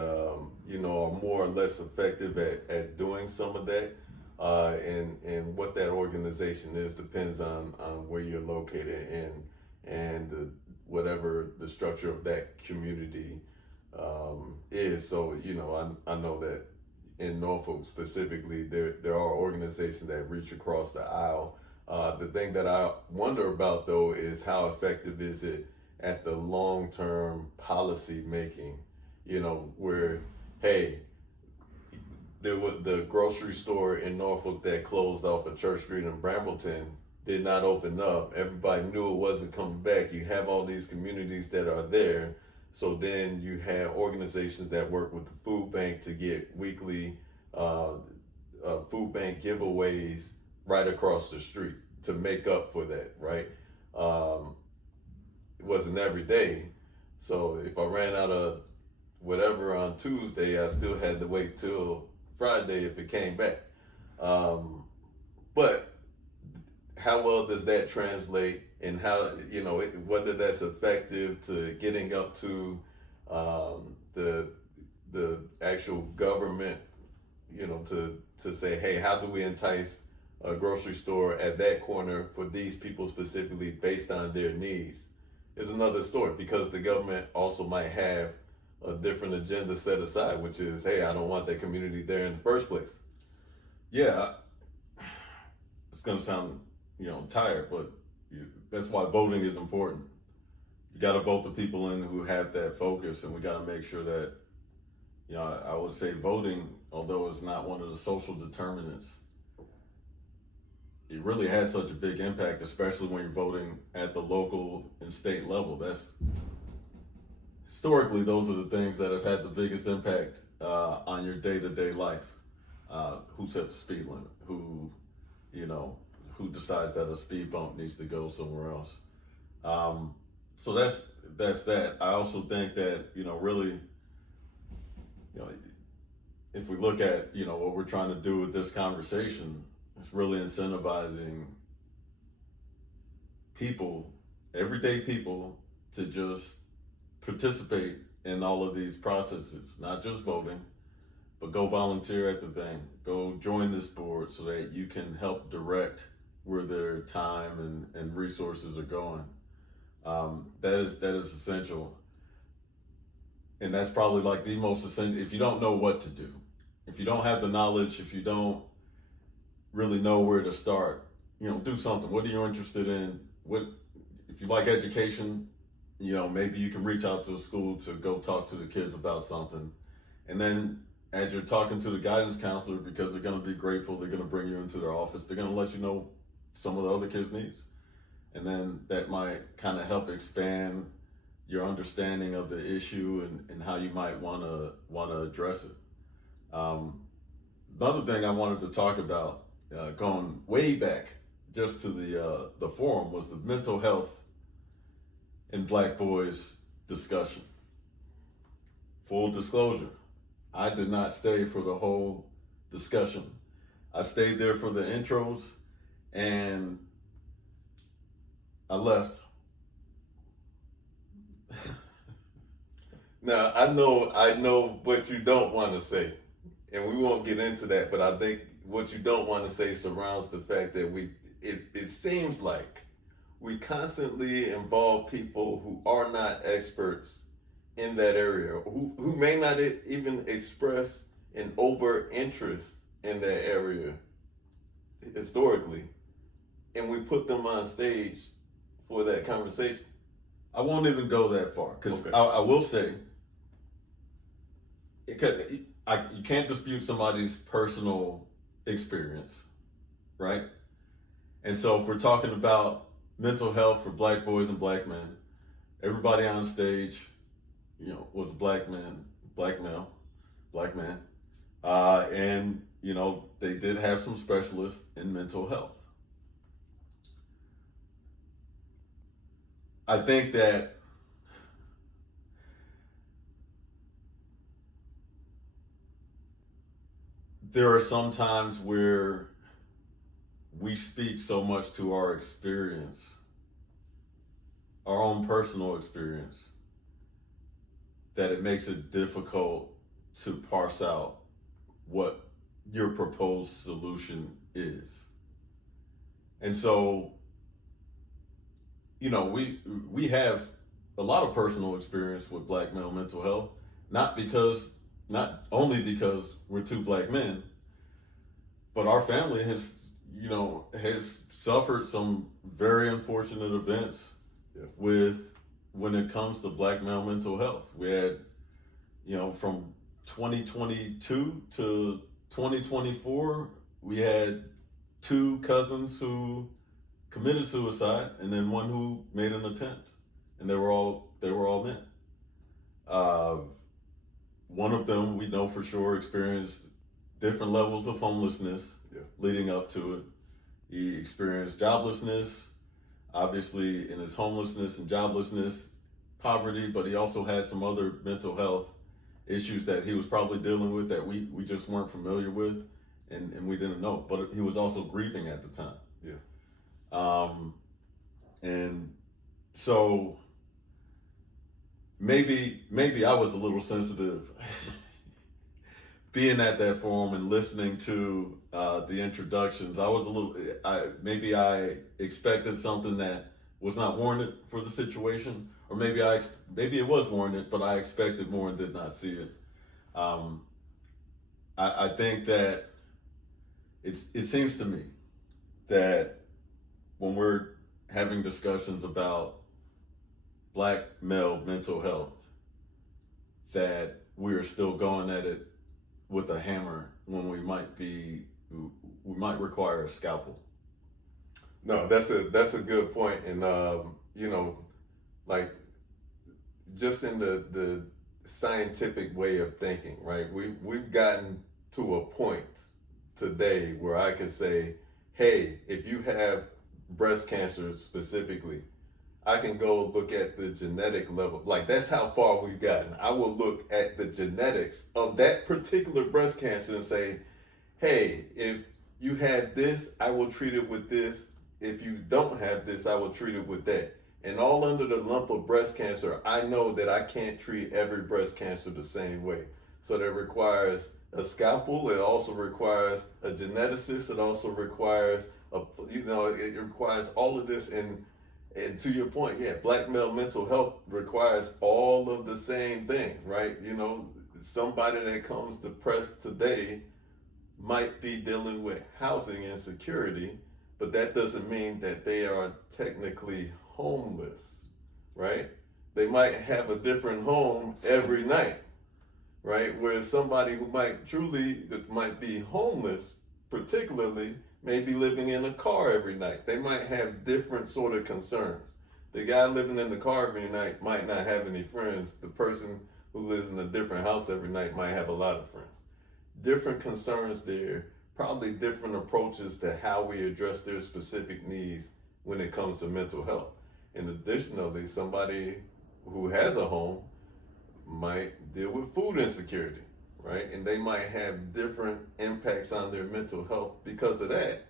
you know, are more or less effective at doing some of that. And what that organization is depends on where you're located and whatever the structure of that community is. So, you know, I know that in Norfolk specifically, there are organizations that reach across the aisle. The thing that I wonder about though is how effective is it at the long-term policy making, you know, where, hey, there was the grocery store in Norfolk that closed off of Church Street in Brambleton did not open up. Everybody knew it wasn't coming back. You have all these communities that are there. So then you have organizations that work with the food bank to get weekly food bank giveaways right across the street to make up for that, right? It wasn't every day. So if I ran out of whatever on Tuesday, I still had to wait till Friday if it came back. But how well does that translate, and how, you know, whether that's effective to getting up to the actual government, you know, to say, hey, how do we entice a grocery store at that corner for these people specifically based on their needs, is another story, because the government also might have a different agenda set aside, which is, hey, I don't want that community there in the first place. Yeah, it's going to sound, you know, tired, but that's why voting is important. You got to vote the people in who have that focus, and we got to make sure that, you know, I would say voting, although it's not one of the social determinants, it really has such a big impact, especially when you're voting at the local and state level. That's historically, those are the things that have had the biggest impact on your day-to-day life. Who sets the speed limit? Who, you know, who decides that a speed bump needs to go somewhere else? So that's that. I also think that, you know, really, you know, if we look at, you know, what we're trying to do with this conversation, it's really incentivizing people, everyday people, to just participate in all of these processes, not just voting, but go volunteer at the thing, go join this board so that you can help direct where their time and resources are going. That is essential. And that's probably like the most essential. If you don't know what to do, if you don't have the knowledge, if you don't really know where to start, you know, do something. What are you interested in? What, if you like education, you know, maybe you can reach out to a school to go talk to the kids about something. And then as you're talking to the guidance counselor, because they're going to be grateful, they're going to bring you into their office, they're going to let you know some of the other kids' needs. And then that might kind of help expand your understanding of the issue and how you might want to address it. Another thing I wanted to talk about, going way back just to the forum, was the mental health in Black boys discussion. Full disclosure, I did not stay for the whole discussion. I stayed there for the intros and I left. Now, I know what you don't want to say, and we won't get into that, but I think what you don't want to say surrounds the fact that it seems like we constantly involve people who are not experts in that area, who may not even express an overt interest in that area historically, and we put them on stage for that conversation. I won't even go that far, because Okay. I will say, you can't dispute somebody's personal experience, right? And so if we're talking about mental health for Black boys and Black men, everybody on stage, you know, was a Black man, Black male, Black man. And, you know, they did have some specialists in mental health. I think that there are some times where we speak so much to our experience, our own personal experience, that it makes it difficult to parse out what your proposed solution is. And so, we have a lot of personal experience with black male mental health, not only because we're two black men, but our family has suffered some very unfortunate events with when it comes to black male mental health. We had, from 2022 to 2024, we had two cousins who committed suicide, and then one who made an attempt, and they were all men. One of them, we know for sure, experienced different levels of homelessness leading up to it. He experienced joblessness, obviously in his homelessness and joblessness, poverty, but he also had some other mental health issues that he was probably dealing with that we just weren't familiar with, and we didn't know. But he was also grieving at the time. And so maybe I was a little sensitive being at that forum and listening to the introductions. Maybe I expected something that was not warranted for the situation, or maybe it was warranted, but I expected more and did not see it. I think that it seems to me that when we're having discussions about black male mental health, that we are still going at it with a hammer when we might require a scalpel. No, that's a good point. And like, just in the scientific way of thinking, right? We've gotten to a point today where I can say, hey, if you have breast cancer specifically, I can go look at the genetic level. Like, that's how far we've gotten. I will look at the genetics of that particular breast cancer and say, hey, if you have this, I will treat it with this. If you don't have this, I will treat it with that. And all under the lump of breast cancer, I know that I can't treat every breast cancer the same way. So that requires a scalpel. It also requires a geneticist. It also requires it requires all of this. And to your point, black male mental health requires all of the same things, right? Somebody that comes depressed today might be dealing with housing insecurity, but that doesn't mean that they are technically homeless, right? They might have a different home every night, right? Whereas somebody who might be homeless, particularly, may be living in a car every night. They might have different sort of concerns. The guy living in the car every night might not have any friends. The person who lives in a different house every night might have a lot of friends. Different concerns there, probably different approaches to how we address their specific needs when it comes to mental health. And additionally, somebody who has a home might deal with food insecurity, right? And they might have different impacts on their mental health because of that.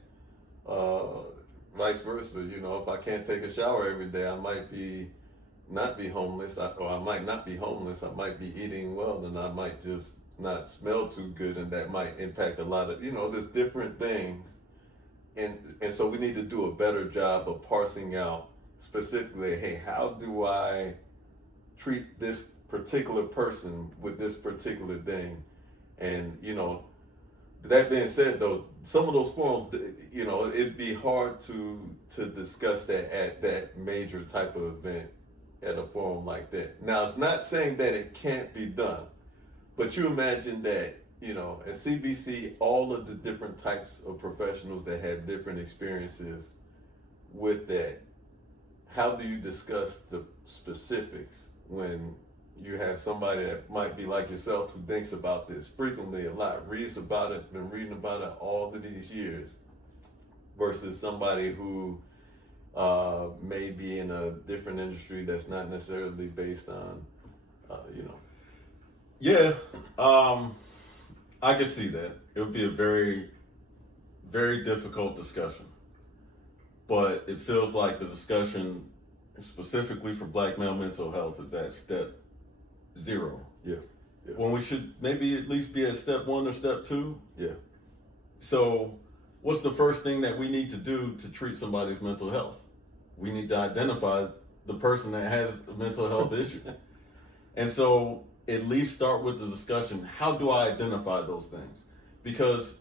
Vice versa, if I can't take a shower every day, I might not be homeless, or I might not be homeless. I might be eating well, and I might just not smell too good, and that might impact a lot of, there's different things. And so we need to do a better job of parsing out specifically, hey, how do I treat this particular person with this particular thing? And that being said, though, some of those forums, it'd be hard to discuss that at that major type of event at a forum like that. Now, it's not saying that it can't be done, but you imagine that at CBC, all of the different types of professionals that have different experiences with that. How do you discuss the specifics when you have somebody that might be like yourself who thinks about this frequently a lot, reads about it, been reading about it all of these years, versus somebody who may be in a different industry that's not necessarily based on, Yeah. I can see that. It would be a very, very difficult discussion. But it feels like the discussion, specifically for black male mental health, is at step 0. Yeah. When we should maybe at least be at step 1 or step 2. Yeah. So, what's the first thing that we need to do to treat somebody's mental health? We need to identify the person that has a mental health issue. And so, at least start with the discussion, how do I identify those things? Because,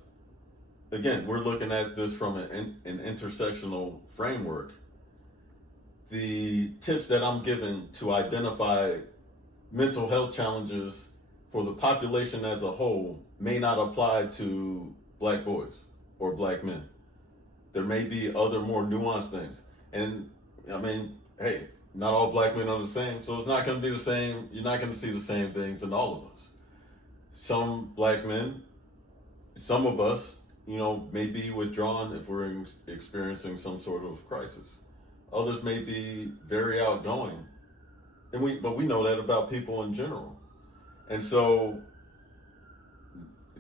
again, we're looking at this from an intersectional framework. The tips that I'm given to identify mental health challenges for the population as a whole may not apply to black boys or black men. There may be other more nuanced things. And I mean, hey, not all black men are the same, so it's not going to be the same. You're not going to see the same things in all of us. Some black men, some of us, may be withdrawn if we're experiencing some sort of crisis. Others may be very outgoing, but we know that about people in general. And so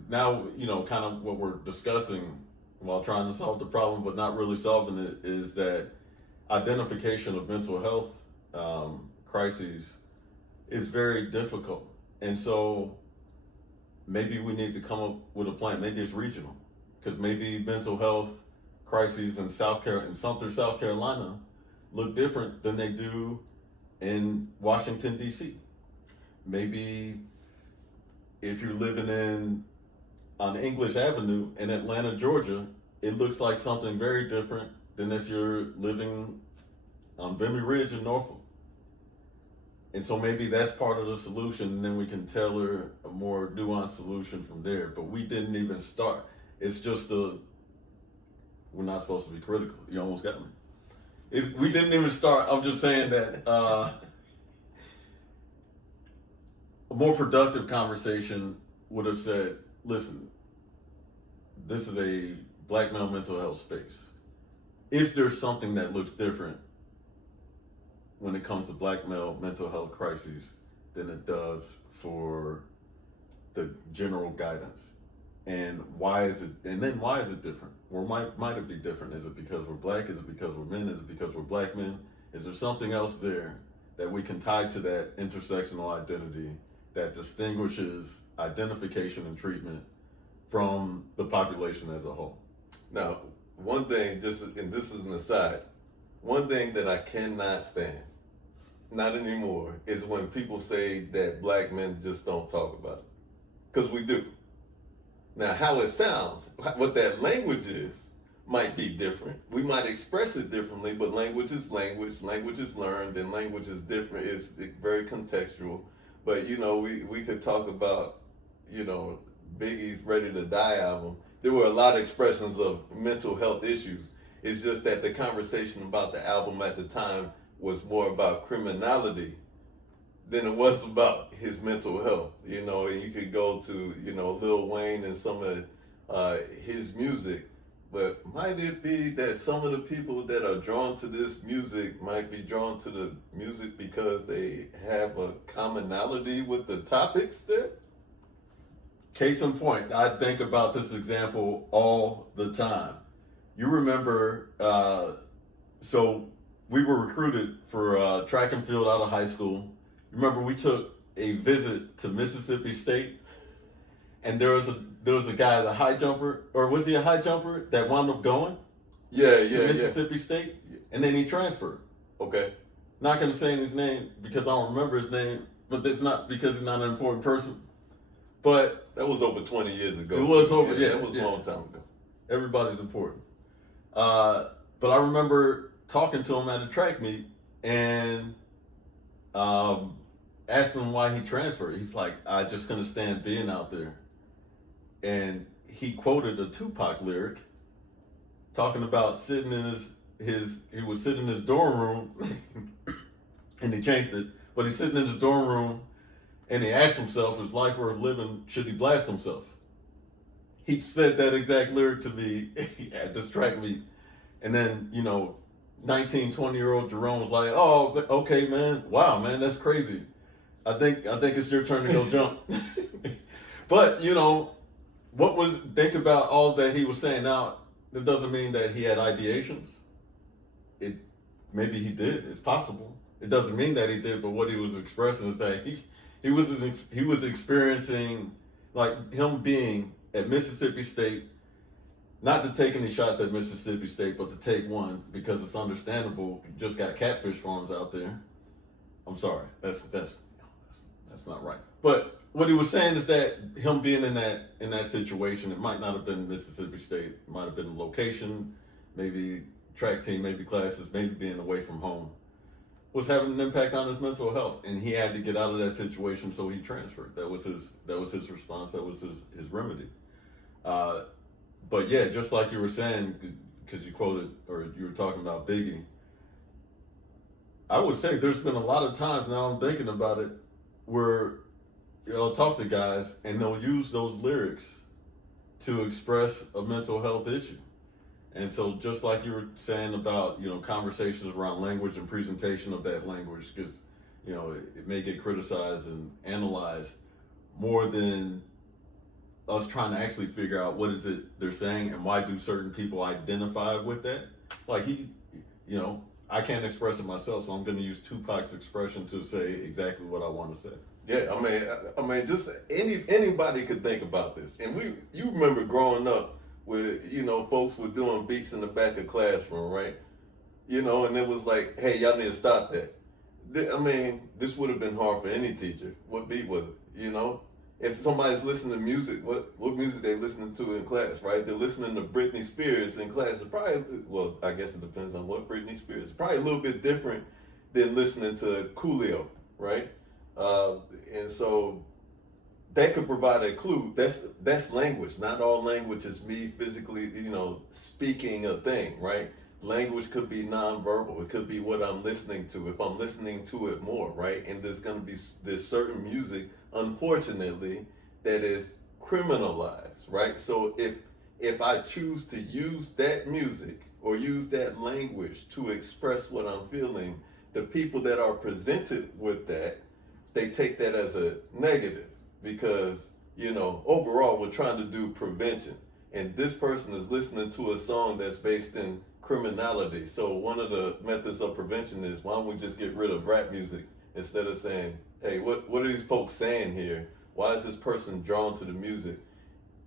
now, kind of what we're discussing while trying to solve the problem, but not really solving it, is that identification of mental health crises is very difficult. And so maybe we need to come up with a plan. Maybe it's regional, because maybe mental health crises in Sumter, South Carolina look different than they do in Washington, D.C. Maybe if you're living on English Avenue in Atlanta, Georgia, it looks like something very different than if you're living on Vimy Ridge in Norfolk. And so maybe that's part of the solution, and then we can tailor a more nuanced solution from there. But we didn't even start. It's just we're not supposed to be critical. You almost got me. We didn't even start. I'm just saying that a more productive conversation would have said, listen, this is a black male mental health space. Is there something that looks different when it comes to black male mental health crises than it does for the general guidance? And why is it different? Or might it be different? Is it because we're black? Is it because we're men? Is it because we're black men? Is there something else there that we can tie to that intersectional identity that distinguishes identification and treatment from the population as a whole? Now, one thing, and this is an aside, one thing that I cannot stand, not anymore, is when people say that black men just don't talk about it. Because we do. Now, how it sounds, what that language is, might be different. We might express it differently, but language is language. Language is learned, and language is different. It's very contextual. But, we could talk about, Biggie's Ready to Die album. There were a lot of expressions of mental health issues. It's just that the conversation about the album at the time was more about criminality than it was about his mental health. And you could go to, Lil Wayne and some of his music. But might it be that some of the people that are drawn to this music might be drawn to the music because they have a commonality with the topics there? Case in point, I think about this example all the time. You remember, so we were recruited for track and field out of high school. Remember, we took a visit to Mississippi State, and there was a guy, the high jumper, or was he a high jumper that wound up going? To Mississippi State, and then he transferred. Okay. Not going to say his name because I don't remember his name, but that's not because he's not an important person. But that was over 20 years ago. It was over, yeah. That was a long time ago. Everybody's important. But I remember talking to him at a track meet and asked him why he transferred. He's like, I just couldn't stand being out there. And he quoted a Tupac lyric talking about sitting in he was sitting in his dorm room and he changed it, but he's sitting in his dorm room and he asked himself, is life worth living? Should he blast himself? He said that exact lyric to me at this track meet. And then, 19, 20-year-old Jerome was like, oh, okay, man. Wow, man, that's crazy. I think it's your turn to go jump. But, think about all that he was saying. Now, that doesn't mean that he had ideations. It maybe he did. It's possible. It doesn't mean that he did, but what he was expressing is that he was experiencing, like, him being at Mississippi State. Not to take any shots at Mississippi State, but to take one because it's understandable. You just got catfish farms out there. I'm sorry, that's not right. But what he was saying is that him being in that situation, it might not have been Mississippi State. It might have been the location, maybe track team, maybe classes, maybe being away from home, was having an impact on his mental health, and he had to get out of that situation, so he transferred. That was his response. That was his remedy. But yeah, just like you were saying, because you quoted or you were talking about Biggie, I would say there's been a lot of times, now I'm thinking about it, where I'll talk to guys and they'll use those lyrics to express a mental health issue. And so just like you were saying about, conversations around language and presentation of that language, because, it may get criticized and analyzed more than us trying to actually figure out what is it they're saying and why do certain people identify with that. Like I can't express it myself, so I'm going to use Tupac's expression to say exactly what I want to say. Yeah, I mean, just anybody could think about this. And you remember growing up where, folks were doing beats in the back of classroom, right? And it was like, hey, y'all need to stop that. I mean, this would have been hard for any teacher. What beat was it, If somebody's listening to music, what music they listening to in class, right? They're listening to Britney Spears in class. It's probably, well, I guess it depends on what Britney Spears. It's probably a little bit different than listening to Coolio, right? And so that could provide a clue. That's language. Not all language is me physically, speaking a thing, right? Language could be nonverbal. It could be what I'm listening to. If I'm listening to it more, right? And there's certain music, unfortunately, that is criminalized, right? So if I choose to use that music or use that language to express what I'm feeling, the people that are presented with that, they take that as a negative because, overall we're trying to do prevention. And this person is listening to a song that's based in criminality. So one of the methods of prevention is, why don't we just get rid of rap music instead of saying, hey, what are these folks saying here? Why is this person drawn to the music,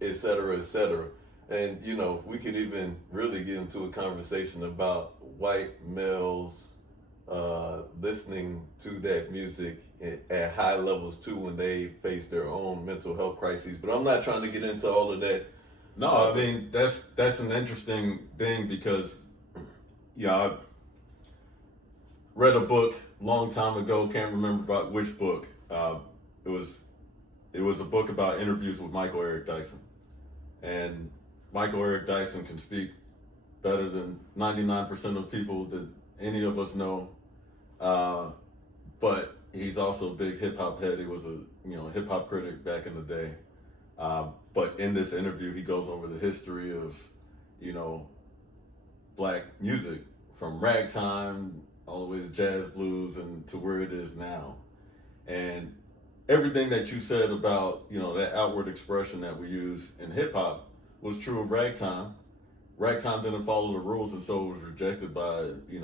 et cetera, et cetera? And, we could even really get into a conversation about white males listening to that music at high levels too when they face their own mental health crises. But I'm not trying to get into all of that. No, I mean, that's an interesting thing because, I read a book a long time ago, can't remember about which book. It was a book about interviews with Michael Eric Dyson. And Michael Eric Dyson can speak better than 99% of people that any of us know. But he's also a big hip hop head. He was a hip hop critic back in the day. But in this interview, he goes over the history of, black music from ragtime all the way to jazz blues and to where it is now. And everything that you said about, that outward expression that we use in hip hop was true of ragtime. Ragtime didn't follow the rules, and so it was rejected by, it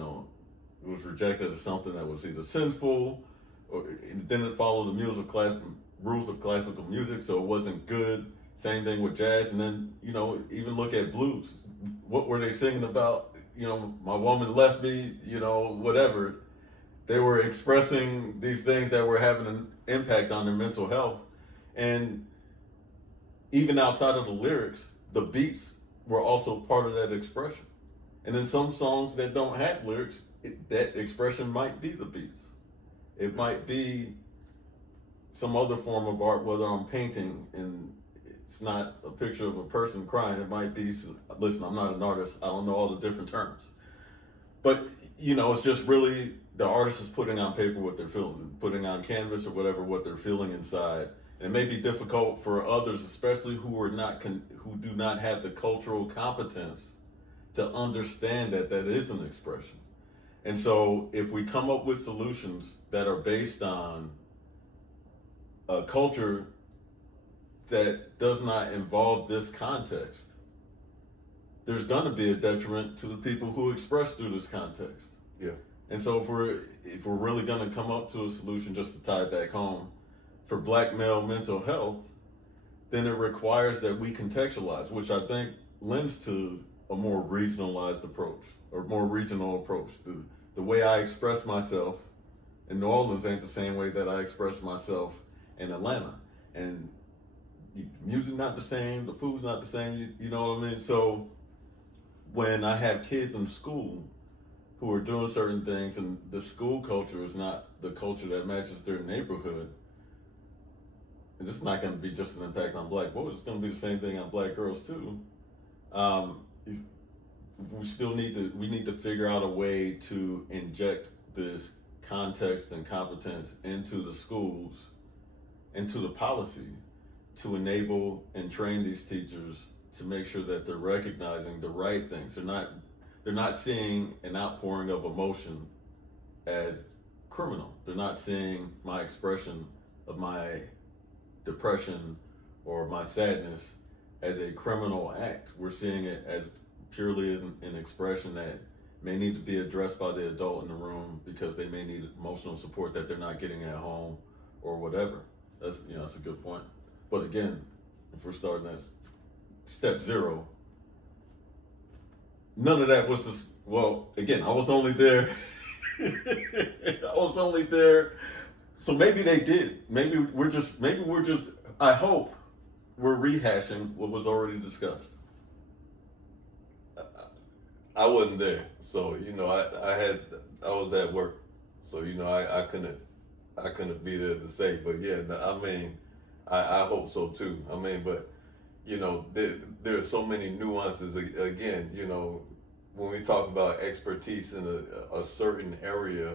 was rejected as something that was either sinful or it didn't follow the rules of classical music, so it wasn't good. Same thing with jazz. And then, even look at blues. What were they singing about? My woman left me, whatever. They were expressing these things that were having an impact on their mental health. And even outside of the lyrics, the beats were also part of that expression. And in some songs that don't have lyrics, that expression might be the beats. It might be some other form of art, whether I'm painting and it's not a picture of a person crying. It might be, listen, I'm not an artist. I don't know all the different terms. But, it's just really the artist is putting on paper what they're feeling, putting on canvas or whatever, what they're feeling inside. And it may be difficult for others, especially who do not have the cultural competence to understand that is an expression. And so if we come up with solutions that are based on a culture that does not involve this context, there's going to be a detriment to the people who express through this context. Yeah. And so if we're really going to come up to a solution, just to tie it back home, for Black male mental health, then it requires that we contextualize, which I think lends to a more regionalized approach or more regional approach. The way I express myself in New Orleans ain't the same way that I express myself in Atlanta. And music not the same, the food's not the same, you know what I mean? So when I have kids in school who are doing certain things and the school culture is not the culture that matches their neighborhood, and this is not going to be just an impact on Black boys, it's going to be the same thing on Black girls too. We need to figure out a way to inject this context and competence into the schools, into the policy, to enable and train these teachers to make sure that they're recognizing the right things. They're not seeing an outpouring of emotion as criminal. They're not seeing my expression of my depression or my sadness as a criminal act. We're seeing it as purely as an expression that may need to be addressed by the adult in the room because they may need emotional support that they're not getting at home or whatever. That's a good point. But again, if we're starting at step zero, none of that was this. Well, again, I was only there. So maybe they did. Maybe we're just. I hope we're rehashing what was already discussed. I wasn't there, so I was at work, so I couldn't be there to say, but yeah, I mean, I hope so too. I mean, but there are so many nuances. Again, when we talk about expertise in a certain area,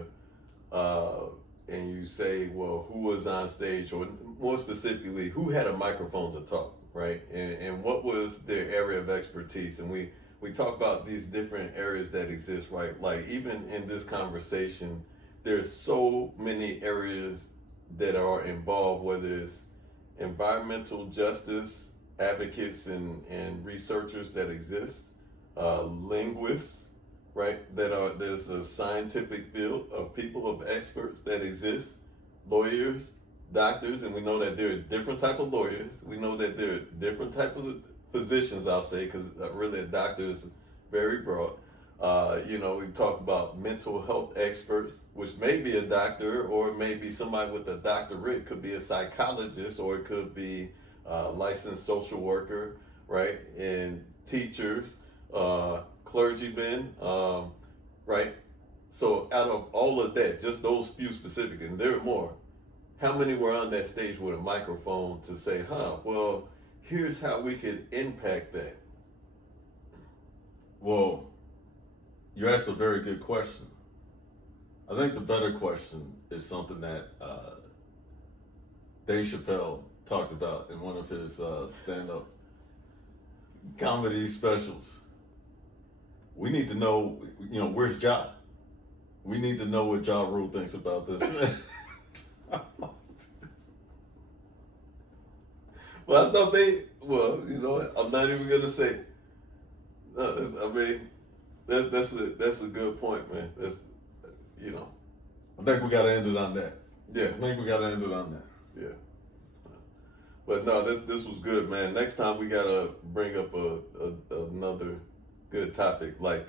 and you say, well, who was on stage, or more specifically, who had a microphone to talk, right? And what was their area of expertise? And we talk about these different areas that exist, right? Like even in this conversation, there's so many areas that are involved, whether it's environmental justice advocates and researchers that exist, linguists, right? There's a scientific field of people, of experts that exist, lawyers, doctors, and we know that there are different type of lawyers. We know that there are different types of physicians, I'll say, because really a doctor is very broad. We talk about mental health experts, which may be a doctor, or it may be somebody with a doctorate. It could be a psychologist, or it could be a licensed social worker, right? And teachers, clergymen, right? So out of all of that, just those few specific, and there are more, how many were on that stage with a microphone to say, well, here's how we could impact that? Well, you asked a very good question. I think the better question is something that Dave Chappelle talked about in one of his stand-up comedy specials. We need to know, where's Ja? We need to know what Ja Rule thinks about this. Well, I thought I'm not even gonna say. No, that's a good point, man. I think we gotta end it on that. Yeah. Yeah. But no, this was good, man. Next time we gotta bring up another good topic like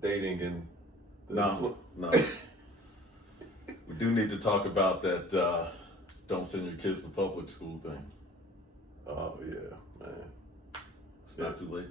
dating and. No. We do need to talk about that. Don't send your kids to public school thing. Oh yeah, man. It's not too late.